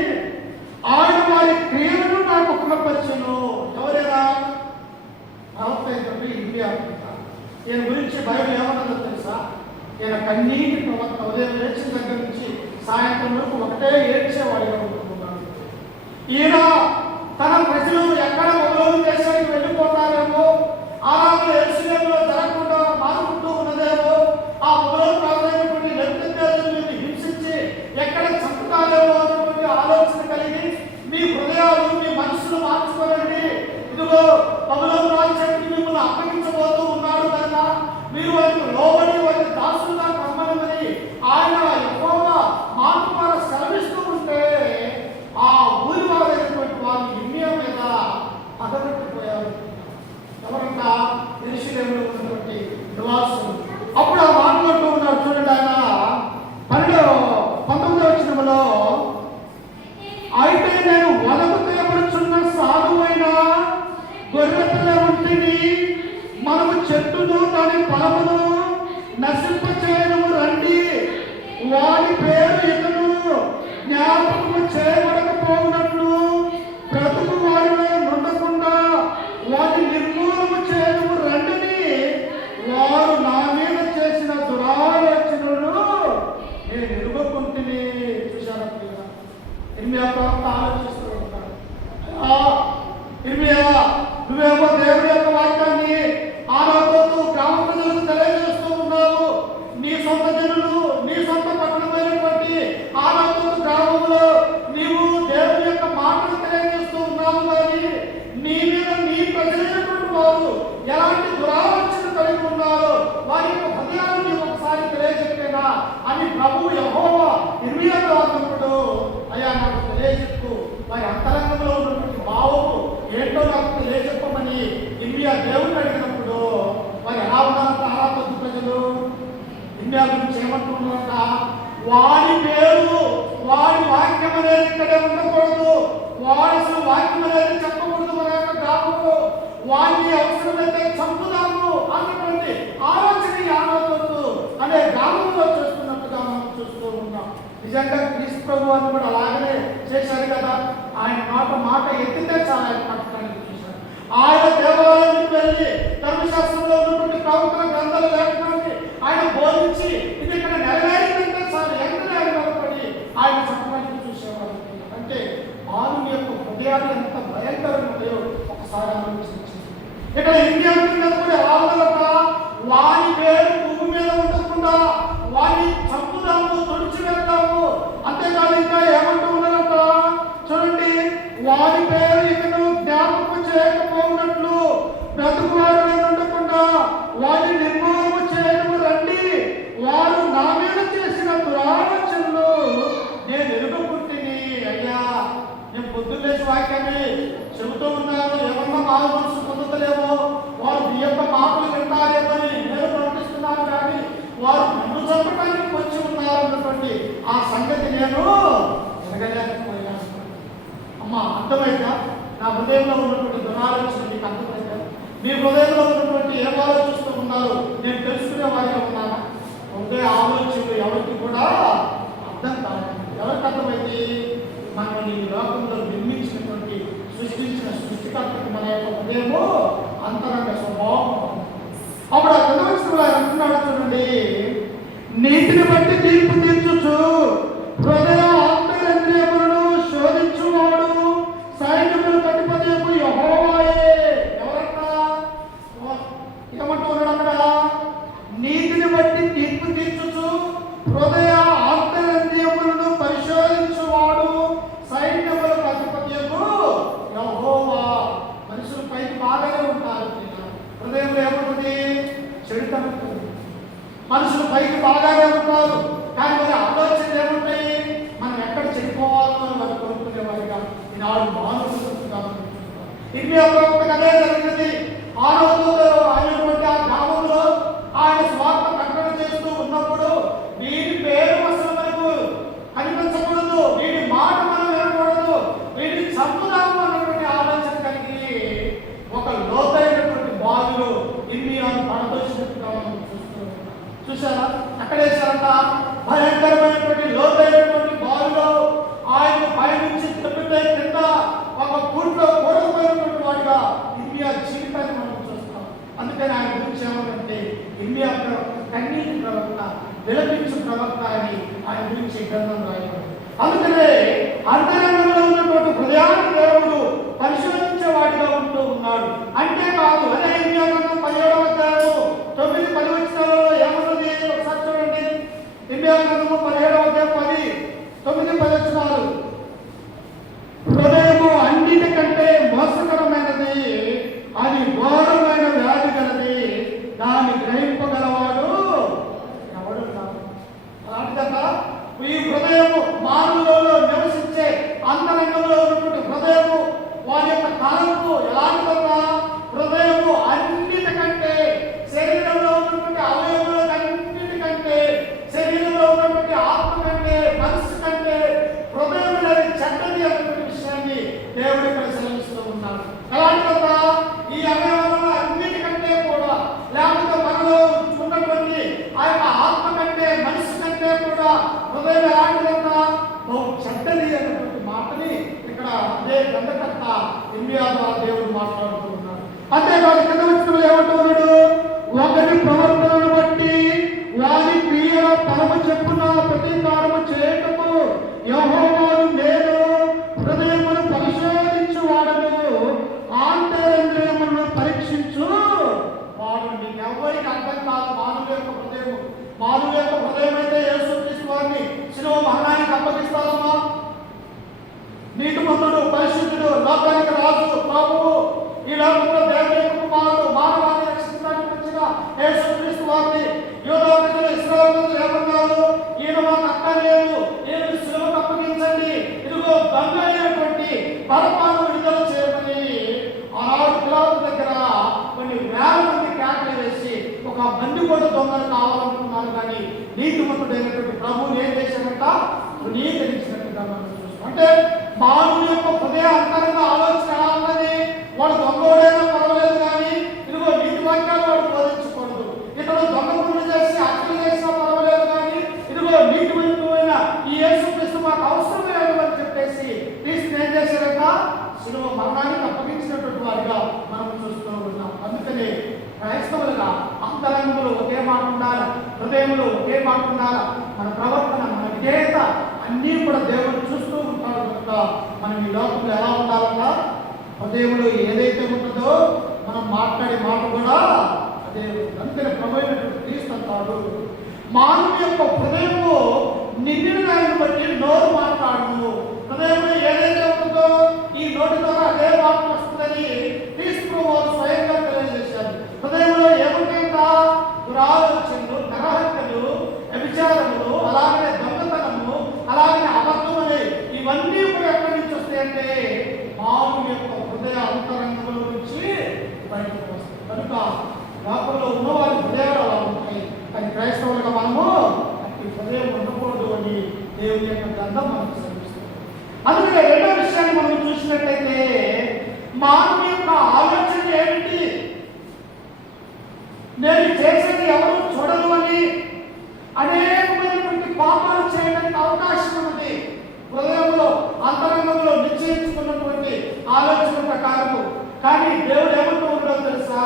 ఆయన వారి క్రియలను నాకు గుణపరచును. ఎవరైనా ప్రవక్త ఏంటంటే ఇర్మియా. ఈయన గురించి బైబిల్ ఏమన్నదో తెలుసా? ఈయన కన్నీటి ప్రవక్త. ఉదయం లేచిన దగ్గర నుంచి సాయంత్రం వరకు ఒకటే ఏడ్చేవాడిగా ఉంటున్నాడు. ఈయన తన ప్రజలు ఎక్కడ మొదలు దేశానికి వెళ్ళిపోతారేమో, ఆరాధన యెరూషలేములో జరగకుండా మారుకుంటూ ఉన్నదేమో, ఆ మొదలు ప్రారంభమైనటువంటి నెబుకద్నెజరుని హింసించి ఎక్కడ చంపుతారేమో అన్నటువంటి ఆలోచన కలిగి మీ హృదయాలు, మీ మనసును మార్చుకోరండి. ఇదిగో బబులోను రాజు చేతికి మిమ్మల్ని అప్పగించబోతూ ఉన్నాడు కనుక మీరు వారికి లోబడి వారికి దాసులుగా రమ్మనమని ఆయన యెహోవా మాట ద్వారా సెలవిస్తూ ఉంటే ఆ ఊరి వారైనటువంటి వారు ఇర్మియా మీద పగబెట్టిపోయారు. ఎవరంతా? యెరూషలేములో ఉన్నటువంటి నివాసులు. అప్పుడు ఆ మాట్లాడుతూ ఉన్నారు. చూడండి, ఆయన 19వ వచనంలో, అయితే నేను వలకు తేబడుచున్న సాధువైన గొర్రెపిల్ల వంటిని, మనము చెట్టును దాని ఫలమును నశింపచేయము రండి, వాడి పేరు ఇతను జ్ఞాపకము చేయబడకపోవునట్లు బ్రతుకు వారిలో నుండకుండా వాటి నిర్మూలము చేయము రండిని, వారు నా మీద చేసిన దురాలోచనలను నేను ఎరుగకుంటుని. చూశారా? ఇర్మియా ప్రవక్త ఆలోచిస్తూ ఉంటాడు. ఇర్మియా, నువ్వేమో దేవుడి యొక్క వాక్యాన్ని ఆరాధనతో గ్రామ ప్రజలకు తెలియజేస్తూ ఉన్నావు. నీ సొంత జనులు, నీ సొంత పట్టణమైనటువంటి ఆరాధన గ్రామంలో నీవు దేవుడి యొక్క మాటలు తెలియజేస్తూ ఉన్నావు. కానీ నీ మీద నీ ప్రజలైనటువంటి వారు ఎలాంటి దురాలోచన కలిగి ఉన్నారో వారి యొక్క హృదయాలు నీవు ఒకసారి తెలియజెప్పేనా అని ప్రభువు యెహోవా ఇర్మియాతో అన్నప్పుడు, అయ్యా నాకు తెలియజెప్పు, వారి అంతరంగంలో ఉన్నటువంటి భావము ఏంటో నాకు తెలియజెప్పమని ఇర్మియా దేవుడిని అడిగినప్పుడు వారు ఎలా ఉన్నారంట? ఆరాధన ప్రజలు ఇర్మియా గురించి ఏమంటున్నారంట? వాడి పేరు, వాడి వాక్యం అనేది ఇక్కడే ఉండకూడదు, వాడు అసలు వాక్యం అనేది చెప్పకూడదు మన యొక్క గ్రామంలో, వాడిని అవసరమైతే చంపుదాము అన్నటువంటి ఆలోచన అనే గ్రామంలో చేస్తున్నట్టుగా మనం చూస్తున్నాం. నిజంగా క్రీస్తు ప్రభు అని కూడా అలాగనే చేశారు కదా. ఆయన మాట ఎత్తితే చాలా ఆయన పట్టడానికి చూశారు. ఆయన దేవాలయానికి వెళ్ళి ధర్మశాస్త్రంలో ఉన్నటువంటి ప్రవక్తల గ్రంథాల లేఖనాన్ని ఆయన బోధించి ఇది ఇక్కడ నెరవేరిందంటే చాలు ఎంతనే ఆయన పడి ఆయన చెప్పడానికి చూసేవారు. అంటే మానవుని యొక్క హృదయాలు ఎంత భయంకరంగా ఉన్నాయో ఒకసారి ఆలోచించి ఇక్కడ ఇండియా మీద కూడా ఎలా ఉండాలట, వాని పేరు భూమి మీద ఉండకుండా వాడిని చంపుదాము, తొడిచి వెళ్తాము. అంతేకాదు ఇంకా ఏమంటూ ఉన్నారంట చూడండి, వారి పేరు ఇకను జ్ఞాపకం చేయకపోయినట్లు బ్రతుకువారు ఉండకుండా వారిని నిర్మూలన చేయడం రండి. వారు నా మీద చేసిన దురాలోచనలు నేను ఎరుగుకుంటుని. అయ్యా, నేను పొద్దున్నేసి వాక్యాన్ని చెబుతూ ఉన్నాను, ఏమన్నా మాల మనసు పొందుతలేమో, వారు మీ యొక్క మాటలు వింటారేమని నేను ప్రకటిస్తున్నాను. కానీ వారు నన్ను చంపడానికి వచ్చి ఉన్నారన్నటువంటి ఆ సంగతి నేను ఎరగలేకపోయాను. అమ్మా, అర్థమైందా? నా హృదయంలో ఉన్నటువంటి దురాలోచన మీకు అర్థమైందా? మీ హృదయంలో ఉన్నటువంటి ఏం ఆలోచిస్తూ ఉన్నారు నేను తెలుసుకునే వారిగా ఉన్నానా? ఉండే ఆలోచనలు ఎవరికి కూడా అర్థం కాదు. ఎవరికి అర్థమైంది? మనల్ని ఈ లోకంలో నిర్మించినటువంటి సృష్టించిన సృష్టికర్తకి మన యొక్క హృదయము అంతరంగ స్వభావం. అప్పుడు ఆ కథ అంటున్నాడు చూడండి, నీతిని బట్టి తీర్పు తీర్చుచు హృదయ ఆంతరంగములను శోధించువాడు సైన్యములు కటిపదేపు యెహోవాయే. ఎవరన్నా ఏమంటూ ఉన్నాడు అక్కడ? నీతిని బట్టి తీర్పు తీర్చుచు హృదయ ఆంతరంగములను పరిశోధించువాడు సైన్యముల కటిపదేపు యెహోవా. మనుషులు పైకి బాగానే ఉంటారు, హృదయంలో ఏముంటుంది? చెడుతనం. మనుషులు పైకి బాగానే ఉంటారు, కానీ వారి ఆలోచనలు ఏముంటాయి? మనం ఎక్కడ చెడిపోవాలో అని వారు కోరుకునే వారిగా ఈనాడు మానవులు. ఇర్మియా ప్రవక్తకు అదే జరిగినది. ఆ రోజుల్లో అయినటువంటి ఆ గ్రామంలో ఆయన స్వార్థ ప్రకటన చేస్తూ ఉన్నప్పుడు వీడి పేరు అసలు మనకు కనిపించకూడదు, వీడి మాట మనం వినకూడదు, వీడిని చంపుదాము అన్నటువంటి ఆలోచన కలిగి ఒక లోతైనటువంటి బావిలో ఇర్మియాను పడదోసినట్టుగా మనం చూసారా? అక్కడేసారంట భయంకరమైనటువంటి లోతైనటువంటి బావిలో ఆయన పైనుంచి తప్పితే కింద ఒక పూట్లో కూడకపోయినటువంటి వాడిగా ఇర్మియా జీవితాన్ని మనం చూస్తాం. అందుకని ఆయన గురించి ఏమంటే ఇర్మియా కన్నీటి ప్రవక్త, విలపించు ప్రవక్త అని ఆయన గురించి గ్రంథం రాయబడింది. అందుకనే అంతరంగంలో ఉన్నటువంటి హృదయాన్ని దేవుడు పరిశోధించే వాడిగా ఉంటూ ఉన్నాడు. అంతేకాదు అదే ఇర్మియా గ్రంథం 17వ అధ్యాయము 9-10 వచనాలలో ఏమన్నది ఒకసారి చూడండి. ఇర్మియా గ్రంథము 17వ అధ్యాయం 10-9-10 వచనాలు. హృదయము అన్నిటికంటే మోసకరమైనది, అది ఘోరమైన వ్యాధి గలది, దాన్ని గ్రహింపగలవాడు ఎవడు కాదు. అలాంటిదట ఈ హృదయము మానవులలో నివసించే అంతరంగంలో ఉన్నటువంటి హృదయము, వారి యొక్క తలంపు ఎలాంటిదన్నా? హృదయము అన్నిటికంటే, శరీరంలో ఉన్నటువంటి అవయవాలన్నిటికంటే, శరీరంలో ఉన్నటువంటి ఆత్మ కంటే, మనస్సు కంటే హృదయం అనేది చెడ్డది అన్నటువంటి విషయాన్ని దేవుడు ఇక్కడ సెలవిస్తూ ఉన్నాడు. ఎలాంటిదన్నా? ఈ అవయవాలలో అన్నిటికంటే కూడా, లేకపోతే మనలో ఉన్నటువంటి ఆ యొక్క ఆత్మ కంటే, మనస్సు కంటే కూడా హృదయం ఎలాంటిదన్నా? చెడ్డది అన్నటువంటి మాటని ఇక్కడ అదే గ్రంథకర్త ఇర్మియా ద్వారా దేవుడు మాట్లాడుతూ ఉన్నాడు. అంతేకాదు కింద వచనంలో ఏమంటున్నాడు? ఒకరి ప్రవర్తనను బట్టి వారి క్రియల పరమ చెప్పున ప్రతీకారము చేయటము యెహోవాను నేను హృదయమును పరిశోధించు వాడను, ఆంతరంగములను పరీక్షించు వాడు. నీకు ఎవరికి అర్థం కాదు మానవుల యొక్క హృదయం. మానవుల యొక్క హృదయం అయితే యేసుక్రీస్తు వారిని శిలువ మరణానికి అప్పగిస్తారమ్మా. నీతిమంతుడు, పరిశుద్ధుడు, లోకానికి రాజు, ప్రభువు, ఈ లోకంలో దేవుని యొక్క కుమారుడు, మానవాన్ని రక్షించడానికి వచ్చిన యేసుక్రీస్తు వారిని యూదా ప్రజలు, ఇశ్రాయేలు ప్రజలు ఏమన్నారు? ఈయన మాకు అక్కర్లేదు, ఈయన శిలువకు అప్పగించండి, ఇదిగో దొంగ అయినటువంటి బరబ్బను విడుదల చేయమని ఆనాడు పిలాతు దగ్గర కొన్ని వేల మంది కేకలు వేసి ఒక బండి కూడా దొంగలు కావాలనుకున్నారు. కానీ నీతిమంతుడైనటువంటి ప్రభువుని ఏం చేశారంట? ధృవీకరించినట్టుగా మనం చూస్తాం. అంటే మానవుని యొక్క హృదయ అంతరంగ ఆలోచన ఎలా ఉన్నది? వాడు దొంగోడైనా పర్వాలేదు, కానీ ఇదిగో నీతి వాక్యాలు వాడు బోధించకూడదు. ఇతడు దొంగ పనులు చేసి హత్యలు చేసినా పర్వాలేదు, కానీ ఇదిగో నీతివంతుడైన ఈ యేసు మాట ఉండాలి, హృదయంలో ఒకే మాట ఉండాలి, మన ప్రవర్తన, మన విధేయత అన్నీ కూడా దేవుడు చూస్తూ ఉంటాడు. కనుక మనం ఈ లోకంలో ఎలా ఉండాలన్నా హృదయంలో ఏదైతే ఉంటుందో మనం మాట్లాడే మాట కూడా అదే. అందుకని ప్రభువైనటువంటి క్రీస్తు అంటాడు, మానవుని యొక్క హృదయంలో నిండిన దానిని బట్టి నోరు మాట్లాడను. హృదయంలో ఏదైతే ఉంటుందో ఈ నోటి ద్వారా అదే మాట వస్తుందని క్రీస్తు వారు స్వయంగా తెలియజేశారు. హృదయంలో ఏముంటాయంట? దురాలోచనలు, నరహత్యలు, వ్యభిచారములు, అలాగే దొంగతనము, అలాగే అబద్ధం అనే ఇవన్నీ కూడా ఎక్కడి నుంచి వస్తాయంటే మానవుని యొక్క హృదయ అంతరంగంలో నుంచి బయటకు వస్తాయి. కనుక లోకంలో ఉన్నవారి హృదయాలు అలా ఉంటాయి, కానీ క్రైస్తవులుగా మనము అట్టి హృదయం ఉండకూడదు అని దేవుని యొక్క గ్రంథం మనకు శ్రమిస్తుంది. అందుకే రెండో విషయాన్ని మనం చూసినట్లయితే మానవుని యొక్క ఆలోచన ఏమిటి? నేను చేసేది ఎవరు చూడరు అని అనేకమైనటువంటి పాపాలు చేయడానికి అవకాశం ఉన్నది. హృదయంలో అంతరంగంలో నిశ్చయించుకున్నటువంటి ఆలోచన ప్రకారము. కానీ దేవుడు ఏమంటూ ఉండదో తెలుసా?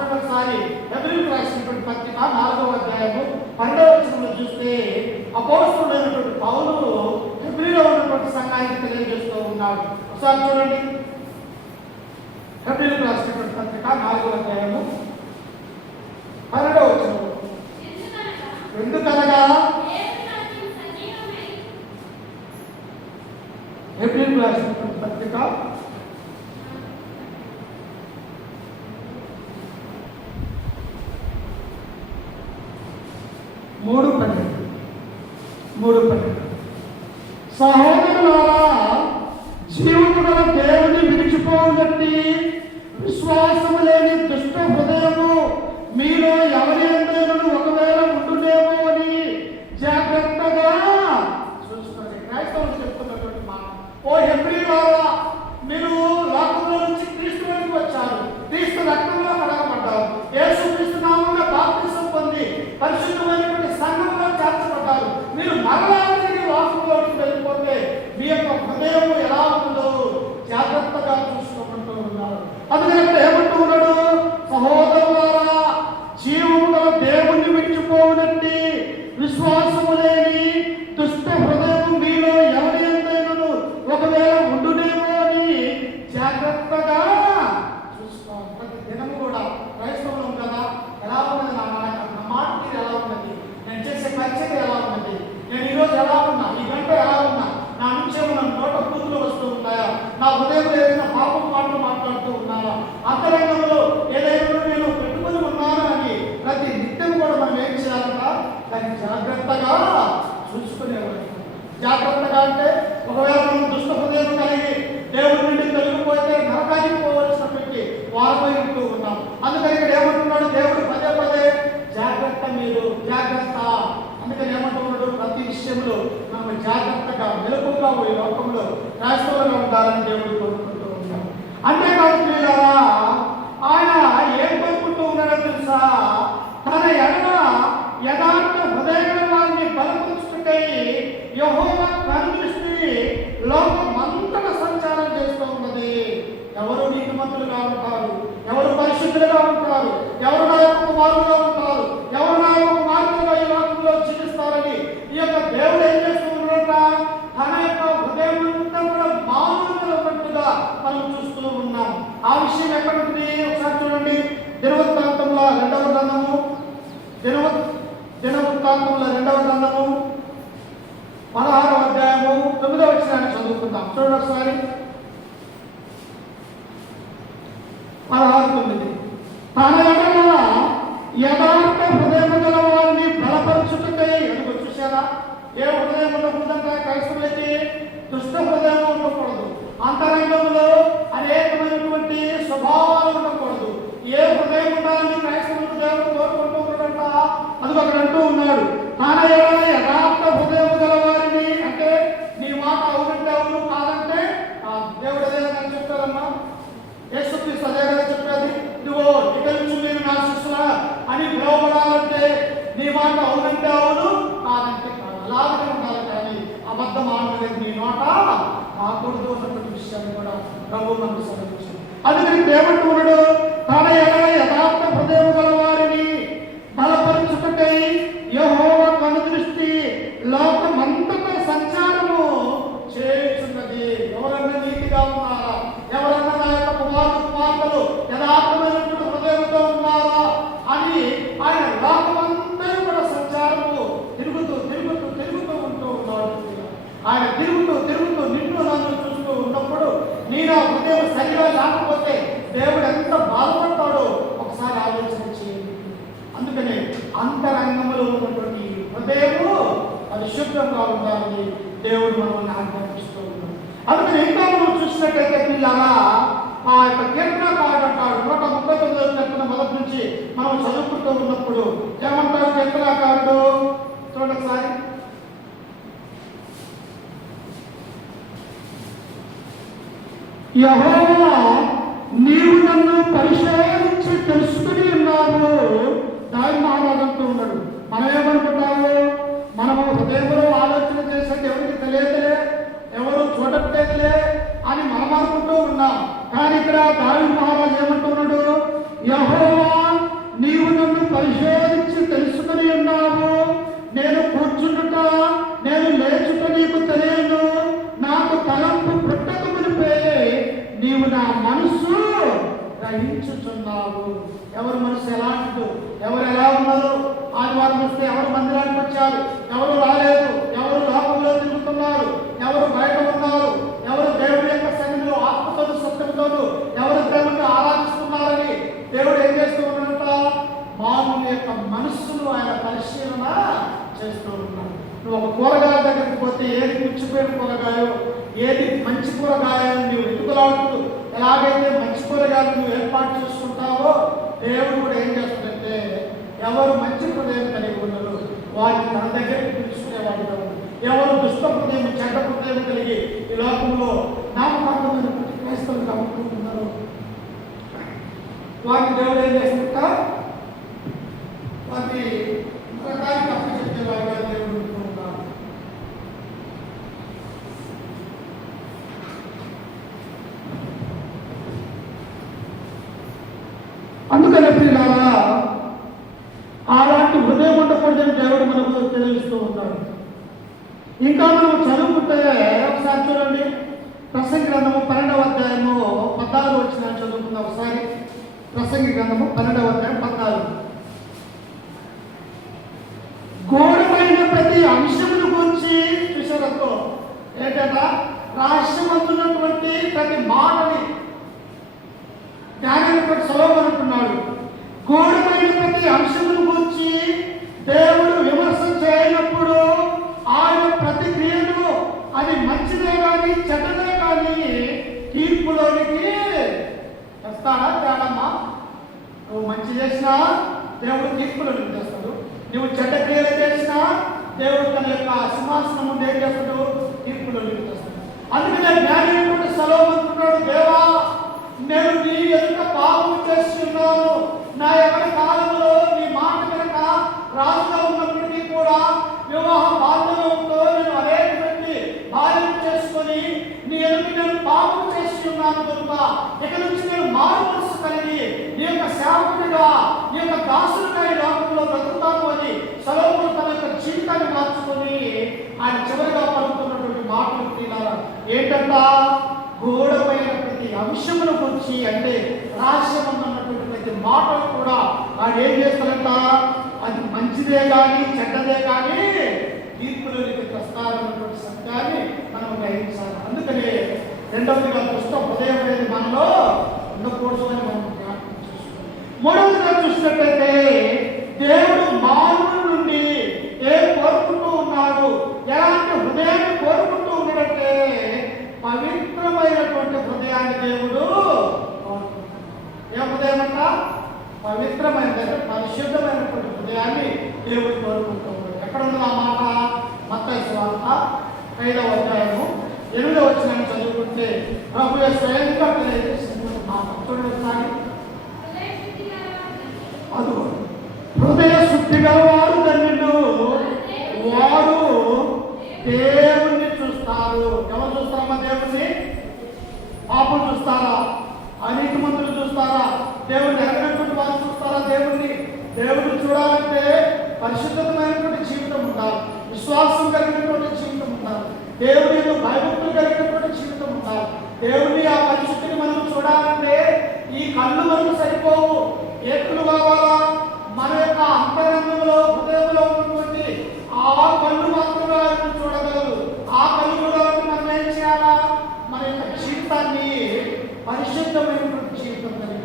ఒకసారి హెబ్రీయులకు రాసినటువంటి పత్రిక 4వ అధ్యాయము 12వ వచనంలో చూస్తే అపోస్తలుడైనటువంటి పౌలు హెబ్రీలో ఉన్నటువంటి సంఘానికి తెలియజేస్తూ ఉన్నాడు. ఒకసారి చూడండి, హెబ్రీయులకు రాసినటువంటి పత్రిక 4వ అధ్యాయము 12వ వచనం. ఎందుకనగా హెబ్రీయులకు రాసినటువంటి పత్రిక 3:12 సహోదరులారా, జీవము గల దేవుని విడిచిపోవునట్టి విశ్వాసము లేని దుష్ట హృదయము మీలో ఎవరి యందైనను ఒకవేళ ఉండునేమో అని జాగ్రత్తగా చూసుకోండి. క్రైస్తవులు చెప్తున్నటువంటి మాట. ఓ హెబ్రీయులారా, మీరు లోకంలో నుంచి క్రీస్తులోకి వచ్చారు, క్రీస్తు రక్తంలో కడగబడ్డారు, యేసు క్రీస్తు నామములో బాప్తిసం పొంది పరిశుద్ధమైనటువంటి సంఘంలో చేర్చబడ్డారు. మీరు మరలా తిరిగి వాసనలోకి వెళ్ళిపోతే మీ యొక్క హృదయం ఎలా ఉంటుందో జాగ్రత్తగా చూసుకోమంటూ ఉన్నారు. అందుకని ఇక్కడ ఏమంటూ ఉన్నాడు? సహోదరులారా, జీవము గల దేవుణ్ణి విడిచిపోవునట్టి విశ్వాసము లేని దుష్ట హృదయం మీలో ఎవరి యందైనను ఒకవేళ ఉండునేమో అని జాగ్రత్తగా చూసుకోవాలి. ప్రతి దినము కూడా క్రైస్తవులం కదా, ఎలా ఉన్నది నా మాట తీరు ఎలా ఉన్నది, నేను చేసే పరిచయం ఎలా ఉన్నది, నేను ఈరోజు ఎలా ఉన్నా, ఈ గంట ఎలా ఉన్నా, నా నుంచి ఏమైనా నోట కూతులు వస్తూ ఉన్నాయా, నా హృదయంలో ఏదైనా పాపం మాటలు మాట్లాడుతూ ఉన్నాయా, అంతరంగంలో ఏదైనా నేను పెట్టుకుని ఉన్నాను అని ప్రతి నిత్యం కూడా మనం ఏం చేయాలంట? దాన్ని జాగ్రత్తగా చూసుకునేవాడు. జాగ్రత్తగా అంటే ఒకవేళ మనం దుష్ట హృదయం కలిగి దేవుడి నుండి తొలగిపోతే నరకానికి పోవలసినటువంటి వారమై ఉంటూ ఉన్నాం. అందుకని ఇక్కడ ఏమంటున్నాడు దేవుడు? పదే పదే జాగ్రత్త, మీరు జాగ్రత్త. అందుకని ఏమంటున్నాడు? ప్రతి విషయంలో మనం జాగ్రత్తగా మెలకుగా ఈ లోకంలో క్రైస్తవులుగా ఉండాలని దేవుడు కోరుకుంటూ ఉన్నాడు. అంతేకాదు ప్రియులారా, ఆయన ఏం కోరుకుంటూ ఉన్నాడో తెలుసా? తన ఎడల యథార్థ హృదయగల వారిని బలపరుచుటకై యెహోవా కనుదృష్టి లోకమంతటా సంచారం చేస్తూ ఉన్నది. ఎవరు నీతిమంతులుగా ఉంటారు, ఎవరు పరిశుద్ధులుగా ఉంటారు, ఎవరు నా యొక్క కుమారులుగా ఉంటారు, ఎవరు నా యొక్క కుమార్తెలుగా ఈ లోకంలో జీవిస్తారని ఈ యొక్క దేవుడు ఏం చేస్తూ ఉన్నాడట? తన యొక్క హృదయం అంతా కూడా మానవులుగా మనం చూస్తూ ఉన్నాం. ఆ విషయం ఎక్కడ ఉంది? ఒకసారి చూడండి, దినవృత్తాంతంలో 2వ గ్రంథము, దినవృత్తాంతంలో 2వ గ్రంథము 16వ అధ్యాయము 9వ వచనాన్ని చదువుకుందాం. చూడండి ఒకసారి, 16:9. తన ఎడల యథార్థ హృదయం గల వారిని బలపరచుటకై. అందుకు చూసారా? ఏ హృదయం ఉండకూడదంటే క్రైస్తవులకి దుష్ట హృదయం ఉండకూడదు, అంతరంగంలో అనేకమైనటువంటి స్వభావాలు ఉండకూడదు. ఏ హృదయం ఉండాలని క్రైస్తవులకు దేవుడు కోరుకుంటూ ఉన్నాడంట. అందుకు అక్కడ అంటూ ఉన్నాడు, తన ఎడల యథార్థ హృదయం గల వారిని. అంటే నీ మాట అవునంటే అవును, కాదంటే దేవుడు ఏదైనా చెప్తారమ్మా. యేసుక్రీస్తు అదే కదా చెప్పేది, ఇదిగో ఇక నుంచి నేను నా శిష్యులా అని పిలువబడాలంటే నీ మాట అవునంటే అవును, కాదంటే కాదు, అలాగే ఉండాలి. కానీ అబద్ధం ఆడలేదు నీ నోట కాకూడదు అన్నటువంటి విషయాన్ని కూడా ప్రభు మనకు సమర్పించారు. అందుకని దేవుడు ఉన్నాడు, తన ఎడల యథార్థ హృదయం గల వారిని బలపరుచుకుంటే దేవుడు ఎంత బాధపడతాడో ఒకసారి ఆలోచన చేయండి. అందుకనే అంతరంగంలో ఉన్నటువంటి హృదయము పరిశుభ్రంగా ఉండాలని దేవుడు మనల్ని ఆజ్ఞాపిస్తూ ఉన్నాడు. అందుకని ఇంకా మనం చూసినట్టయితే పిల్లలా ఆ యొక్క కీర్తనకారుడు అంటాడు 139 కీర్తన మొదటి నుంచి మనం చదువుకుంటూ ఉన్నప్పుడు ఏమంటాడు కీర్తనకారుడు? చూడండి ఒకసారి. యెహోవా, నీవు నన్ను పరిశోధించి తెలుసుకుని ఉన్నావు. దాని మహారాజు అంటూ ఉన్నాడు. మనం ఏమనుకుంటాము? మనము హృదయంలో ఆలోచన చేసేది ఎవరికి తెలియదులే, ఎవరు చూడట్లేదులే అని మనం అనుకుంటూ ఉన్నాం. కానీ ఇక్కడ దావీదు మహారాజు ఏమంటున్నాడు? యెహోవా, నీవు నన్ను పరిశోధించి తెలుసుకుని ఉన్నావు. నేను కూర్చుంటుట, నేను లేచుట నీకు తెలియదు. నాకు తలంపు పుట్టక మునిపే నీవు నా మనస్సు గ్రహించుచున్నావు. ఎవరు మనసు ఎలాంటిదో, ఎవరు ఎలా ఉన్నారు, ఆదివారం వస్తే ఎవరు మందిరానికి వచ్చారు, ఎవరు రాలేదు, ఎవరు లోకంలో తిరుగుతున్నారు, ఎవరు బయట ఉన్నారు, ఎవరు దేవుడి యొక్క సన్నిధిలో ఆత్మతోను సత్యంతోను ఎవరు దేవుడిని ఆరాధిస్తున్నారని దేవుడు ఏం చేస్తూ ఉన్నంత మానవుని యొక్క మనస్సును ఆయన పరిశీలన చేస్తూ ఉన్నాడు. నువ్వు ఒక కూరగాయల దగ్గరికి పోతే ఏది పుచ్చిపోయిన కూరగాయో, ఏది మంచి కూరగాయో నువ్వు వెతుకులాడుతూ ఎలాగైతే మంచి కూరగాయలు నువ్వు ఏర్పాటు చేసుకుంటావో దేవుడు కూడా ఏం చేస్తాడంటే ఎవరు మంచి హృదయం కలిగి ఉన్నారు వారిని తన దగ్గరికి పిలుచుకునేవాడిగా ఉన్నారు. ఎవరు దుష్ట హృదయం, చెడ్డ హృదయం కలిగి ఈ లోకంలో నామకార్థమైన క్రైస్తవులుగా ఉంటున్నారు వారిని దేవుడు ఏం చేస్తుంటా వారిని రకానికి అప్పచెప్పేవాడిగా దేవుడు ఉంటున్నారు. అందుకని పిల్లలారా అలాంటి హృదయం ఉండకూడదని దేవుడు మనకు తెలియజేస్తూ ఉంటాడు. ఇంకా మనం చదువుకుంటే ఒకసారి చూడండి, ప్రసంగి గ్రంథము 12వ అధ్యాయము 14 వచ్చిన చదువుకుందాం ఒకసారి. ప్రసంగి గ్రంథము 12వ అధ్యాయం 14. ఘోరమైన ప్రతి అంశమును గురించి చూసారతో ఏంటంట రహస్యమంతున్నటువంటి ప్రతి మాటని జ్ఞానాన్ని సొలొమోను అంటున్నాడు. ఘోరమైన ప్రతి అంశమును గురించి దేవుడు విమర్శ చేయనప్పుడు ఆయన ప్రతిక్రియను అది మంచిదే కానీ చెడ్డదే కానీ తీర్పులోనికి తెస్తాడా? తేడమ్మా. నువ్వు మంచి చేసినా దేవుడు తీర్పులోనికి తెస్తాడు, నువ్వు చెడ్డ క్రియలు చేసినా దేవుడు తన యొక్క సింహాసనం ముందు ఏం చేస్తాడు? తీర్పులోనికి తెస్తాడు. అందుకనే జ్ఞాని సొలొమోను అంటున్నాడు, దేవా, నేను నీ ఎదుట పాపం చేస్తున్నాను. నా ఎవరి కాలంలో నీ మాట కనుక రాజుగా ఉన్నప్పటికీ కూడా వివాహ బాంధవ్యంతో నేను అనేటువంటి భార్యను చేసుకొని నీ ఎదుట నేను పాపం చేస్తున్నాను కనుక ఇక నుంచి నేను మారు మనసు కలిగి నీ యొక్క సేవకుడిగా, నీ యొక్క దాసుడిగా ఈ లోకంలో బ్రతుకుతాను అని సొలొమోను తన యొక్క జీవితాన్ని మార్చుకొని ఆయన చివరిగా పలుకుతున్నటువంటి మాటలు తీరాలి. ఏంటంట? గూఢమైన ప్రతి అంశముల గురించి అంటే రహస్యం అన్నటువంటి ప్రతి మాటలు కూడా ఆయన ఏం చేస్తారంట? అది మంచిదే కానీ చెడ్డదే కానీ తీర్పులోనికి తెస్తారన్నటువంటి సత్యాన్ని మనం గ్రహించాలి. అందుకనే రెండవదిగా దుష్ట హృదయం అనేది మనలో ఉండకూడదు అని మనం జ్ఞాపకం చేసుకోవాలి. మూడవదిగా చూసినట్లయితే దేవుడు మానవుల నుండి ఏం కోరుకుంటూ ఉన్నాడు, ఎలాంటి హృదయాన్ని కోరుకుంటూ ఉన్నాడంటే పవిత్రమైనటువంటి హృదయాన్ని దేవుడు ఏ హృదయం అంట? పవిత్రమైన పరిశుద్ధమైనటువంటి హృదయాన్ని దేవుడు కోరుకుంటూ ఉన్నాడు. ఎక్కడ ఉంది ఆ మాట? మత్తయి సువార్త 5వ అధ్యాయము 8వ వచనాన్ని చదువుకుంటే ప్రభు స్వయంగా తెలియజేసినటువంటి మాట చూడండి. అదో హృదయ శుద్ధి గల వారు ధన్యులు, వారు దేవుణ్ణి చూస్తారు. ఎవరు చూస్తారమ్మా దేవుణ్ణి? పాపం చూస్తారా? అనీతిమంతులు చూస్తారా? దేవుణ్ణి ఎరగనటువంటి వారు చూస్తారా? దేవుడిని చూడాలంటే పరిశుద్ధమైనటువంటి జీవితం ఉండాలి, విశ్వాసం కలిగినటువంటి జీవితం ఉండాలి, దేవుని భయభక్తులు కలిగినటువంటి జీవితం ఉండాలి. దేవుని ఆ పరిశుద్ధిని మనం చూడాలంటే ఈ కళ్ళు మనకు సరిపోవు, ఏకులు కావాలా? మన యొక్క అంతరంగంలో హృదయంలో ఉన్నటువంటి ఆ కళ్ళు మాత్రమే ఆయన చూడగలరు. ఆ కళ్ళు చూడాలంటే మనం ఏం చేయాలా? మన యొక్క జీవితాన్ని పరిశుద్ధమైనటువంటి జీవితం కలిగి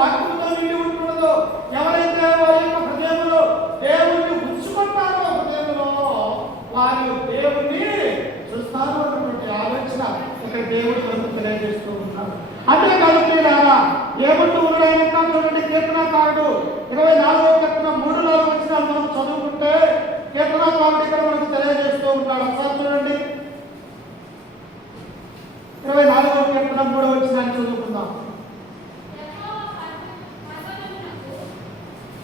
వాక్యంతో నిండి ఉంటున్నదో, ఎవరైతే వారి యొక్క హృదయంలో దేవుణ్ణి ఉంచుకుంటారో హృదయంలో వారి దేవుణ్ణి చూస్తారు అన్నటువంటి ఆలోచన ఇక్కడ దేవుడు మనకు తెలియజేస్తూ ఉన్నారు. అంతేకాదు ప్రియులారా, ఏమంటూ ఉన్నాడంటే చూడండి, కీర్తనకారుడు 24వ కీర్తన 3-4 వచనాలు మనం చదువుకుంటే కీర్తనకారుడు ఇక్కడ మనకు తెలియజేస్తూ ఉంటాడు. ఒకసారి చూడండి, 24వ కీర్తన 3వ వచనాన్ని చదువుకుందాం.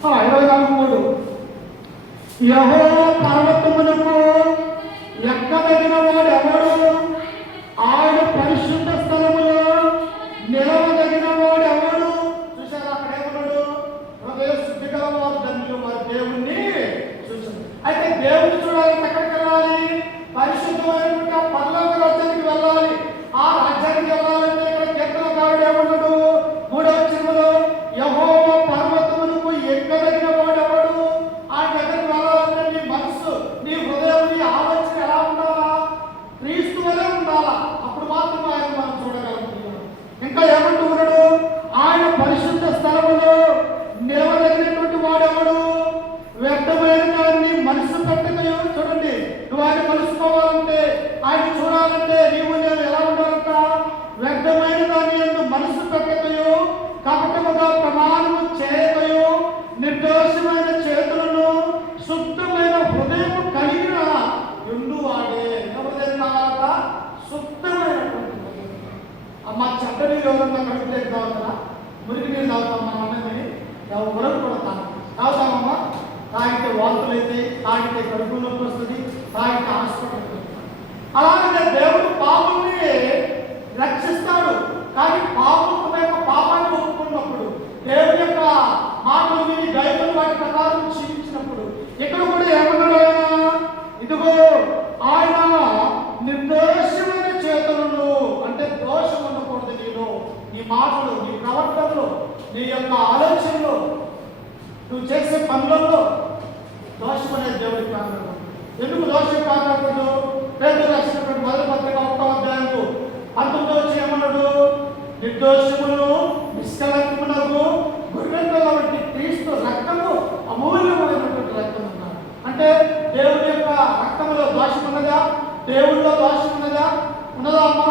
24:3 యెహోవా పర్వతమునకు ఎక్కదగిన వాడు ఎవడు? ఆయన పరిశుద్ధ స్థలములో నిలవదగిన వాడు ఎవడు? చూశారు అక్కడ ఏమన్నాడు? హృదయ శుద్ధి గల వారు ధన్యులు, వారి దేవుణ్ణి చూశారు. అయితే దేవుని చూడాలంటే ఎక్కడికి వెళ్ళాలి? పరిశుద్ధమైన పరలోక రాజ్యానికి వెళ్ళాలి. ఆ రాజ్యానికి వెళ్ళాలంటే ఇక్కడ కీర్తనకారుడు ఏమన్నాడు? 3వ వచనంలో యెహోవా పర్వతమునకు ఎక్కదగిన వాడు ఎవడు? ఆ దగ్గరికి వెళ్ళాలంటే నీ మనసు, నీ హృదయం, నీ ఆలోచన ఎలా ఉండాలా? క్రీస్తు వలె ఉండాలా. అప్పుడు మాత్రం ఆయన మనం చూడగలం. ఇంకా ఏమంటూ ఉన్నాడు? ఆయన పరిశుద్ధ స్థలములో నిలవదగినటువంటి వాడెవడు? వ్యర్థమైన దాన్ని మనసు పెట్టకయో. చూడండి, నువ్వు ఆయన కలుసుకోవాలంటే, ఆయన చూడాలంటే నీవు నేను ఎలా ఉండాలంట? వ్యర్థమైన దాన్ని ఎందు మనసు పెట్టకయో, కపటముగా ప్రమాణము చేయకయో, నిర్దోషమైన చేతులను శుద్ధమైన హృదయము కలిగిన ఎందు వాడే. హృదయం కావాలంట శుద్ధమైనటువంటి హృదయం. అమ్మ చెడ్డ నీరు ఎవరన్నా కడుపు లేదు తాగుతారా? మురికి నీళ్ళు తాగుతాం మన అన్నని ఎవరు కూడా తాగుతామమ్మా. తాగితే వాంతులు అయితే, తాగితే కడుపు నొప్పి వస్తుంది, తాగితే హాస్పిటల్కి వస్తుంది. అలాగే దేవుడు పాపుల్ని రక్షిస్తాడు. కానీ పాపాన్ని ఒప్పుకున్నప్పుడు, దేవుని యొక్క మాటలు విని దైవం వాటి ప్రకారం జీవించినప్పుడు ఇక్కడ కూడా ఏమన్నాడు ఆయన? ఇదిగో ఆయన నిర్దోషమైన చేతులను, అంటే దోషం ఉండకూడదు నీలో, నీ మాటలు, నీ ప్రవర్తనలో, నీ యొక్క ఆలోచనలో, నువ్వు చేసే పనులలో దోషం అనేది దేవుడికి కారణం. ఎందుకు దోషం కారణం? పేదలు రాసినటువంటి 1వ పత్రిక 1వ అధ్యాయము 19వ వచనం ఏమన్నాడు? నిర్దోషమును నిష్కళంకమునకు గొర్రెపిల్ల వంటి క్రీస్తు రక్తము అమూల్యమైనటువంటి రక్తం అన్నారు. అంటే దేవుని యొక్క రక్తంలో దోషం ఉన్నదా? దేవుడిలో దోషం ఉన్నదా? ఉన్నదా అమ్మా?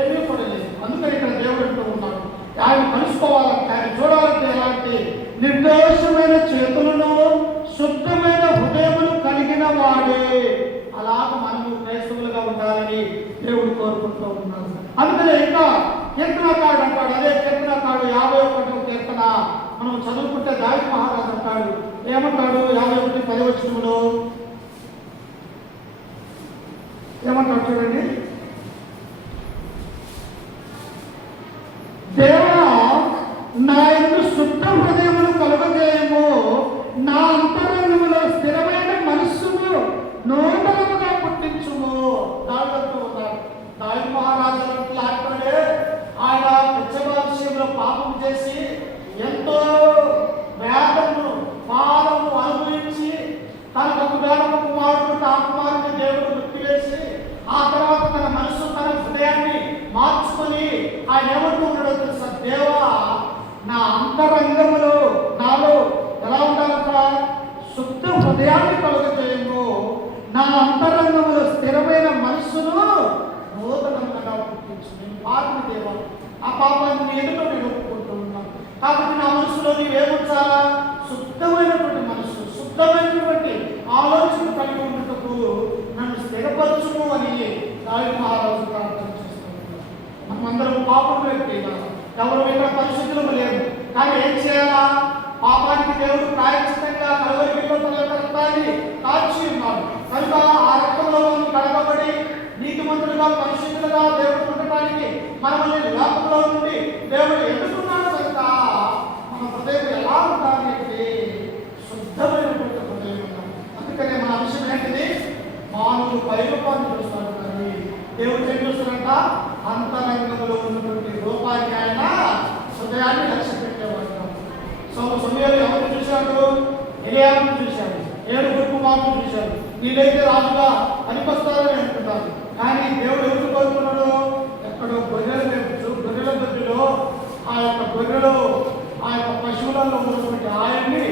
ఏమీ కూడా లేదు. అందుకని ఇక్కడ దేవుడు అంటూ ఉన్నాడు, ఆయన కలుసుకోవాలంటే, ఆయన చూడాలంటే ఎలాంటి నిర్దోషమైన చేతులను శుద్ధమైన హృదయమును కలిగిన వాడే. అలాగ మనము క్రైస్తవులుగా ఉండాలని దేవుడు కోరుకుంటూ ఉన్నాడు. అందుకనే ఇంకా కీర్తనకారుడు అంటాడు, అదే కీర్తనకారుడు 51వ కీర్తన మనం చదువుకుంటే దావీదు మహారాజు అంటాడు. ఏమంటాడు? 51:10 వచనంలో ఏమంటాడు చూడండి, దేవా నా యందు శుద్ధ హృదయమును కలుగజేయము, నా అంతరంగములో స్థిరమైన మనస్సును నూతనముగా పుట్టించుము. దావీదు ఉన్నాడు. దావీదు మహారాజు లాంటి ఆయన పెద్దల విషయంలో పాపం చేసి ఎంతో వేదనను పాలము అనుభవించి తనకు ఒక వేదన కుమారుడు, ఆ కుమారుడిని దేవుడు ముక్తివేసి ఆ తర్వాత తన మనసు, తన హృదయాన్ని మార్చుకొని ఆయన ఏమంటూ ఉన్నాడో తెలుసా? దేవా నా అంతరంగములో, నాలో ఎలా ఉండాలంట? శుద్ధ హృదయాన్ని కలుగజేయము, నా అంతరంగములో స్థిరమైన మనస్సును నూతనంగా పుట్టించు. నేను పాపిని దేవా, ఆ పాపాన్ని నీ ఎదుట నేను ఒప్పుకుంటూ ఉన్నాను. కాబట్టి నా మనసులో నీవు ఏముంచాలా? శుద్ధమైనటువంటి మనస్సు, శుద్ధమైనటువంటి ఆలోచన కలిగి ఉన్నందుకు నన్ను స్థిరపరచుము అని దావీదు మహారాజు ప్రార్థన చేస్తున్నాడు. మనమందరం పాపం వ్యక్తిగా ఎవరు ఇక్కడ పరిశుద్ధులు లేవు. కానీ ఏం చేయాలా? పాపానికి దేవుడు ప్రాయశ్చిత్తంగా కలువరిలో తన యొక్క రక్తాన్ని కాల్చి ఉన్నాడు. కనుక ఆ రక్తంలో కడగబడి నీతిమంతులుగా, పరిశుద్ధులుగా దేవుడు ఉండటానికి మనల్ని లోకంలో నుండి దేవుడు ఎన్నుకున్నాడు. కనుక మన హృదయం ఎలా ఉండాలి అంటే శుద్ధమైనటువంటి హృదయం ఉండాలి. అందుకనే మన విషయం ఏంటిది? మానవులు పైరూపాన్ని చూస్తాడు, కానీ దేవుడు ఏం చూస్తాడంట? అంతరంగంలో ఉన్నటువంటి రూపాన్ని, ఆయన హృదయాన్ని లక్ష్య పెట్టేవాడు. సమయంలో ఎవరు చూశాడు? ఎలియాను చూశాడు, 7 కుమారులను చూశాడు. వీళ్ళైతే రాజుగా పనికొస్తారని అనుకుంటారు. కానీ దేవుడు ఎవరు కోరుకున్నాడు? ఎక్కడో గొర్రెల దొడ్డిలో ఆ యొక్క గొర్రెలు ఆ యొక్క పశువులలో ఉన్నటువంటి ఆయన్ని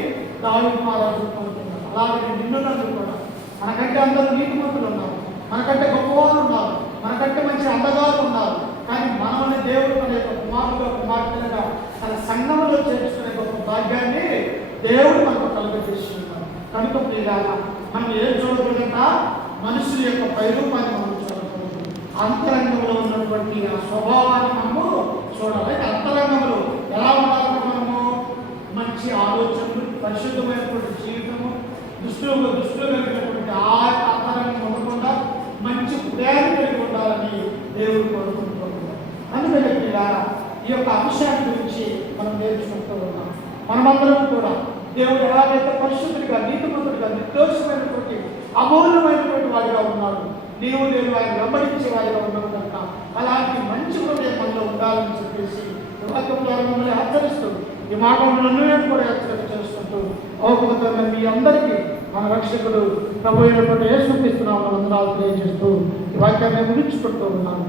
దావీదు మహారాజు కోరుకున్నాడు. అలాగే నిన్ను నన్ను కూడా మనకంటే అందరూ నీతిమంతులు ఉన్నారు, మనకంటే గొప్పవారు ఉన్నారు, మనకంటే మంచి అందగారు ఉన్నారు. కానీ మనల్ని దేవుడు మన యొక్క కుమారుడుగా కుమార్తెలుగా తన సంఘంలో చేర్చుకునే గొప్ప భాగ్యాన్ని దేవుడు మనకు కలుగజేస్తున్నాడు. కనుక ప్రియులారా, మనం ఏం చూడకూడదంట, మనుషుల యొక్క పైరూపాన్ని మనం చూడకూడదు, అంతరంగంలో ఉన్నటువంటి ఆ స్వభావాన్ని మనము చూడాలి. అంతరంగంలో ఎలా ఉండాలంటే మనము మంచి ఆలోచనలు, పరిశుద్ధమైనటువంటి జీవితము, దృష్టిలో కలిగినటువంటి ఆ అంతరంగం ఉండకుండా మంచి హృదయాన్ని కలిగి ఉండాలని దేవుడు కోరుకుంటున్నాడు. అందుకని పిల్లారా, ఈ యొక్క అంశాన్ని గురించి మనం నేర్చుకుంటూ ఉన్నాం. మనమందరం కూడా దేవుడు ఎలాగైతే పరిశుద్ధుడిగా, నీతిమంతుడిగా, నిర్దోషమైనటువంటి అమూల్యమైనటువంటి వాడిగా ఉన్నాడు, నీవు నేను ఆయన వెంబడించే వాడిగా ఉన్నాడు కనుక అలాంటి మంచి హృదయం మనలో ఉండాలని చెప్పేసి వాక్యం ద్వారా మమ్మల్ని హెచ్చరిస్తూ ఈ మాటలను నేను కూడా హెచ్చరిక చేసుకుంటూ అవకాశంగా మీ అందరికీ మన రక్షకుడు ప్రభు అయినటువంటి యేసుక్రీస్తు నామమున వందనాలు తెలియజేస్తూ ఈ వాక్యాన్ని ముగించుకుంటూ ఉన్నాను.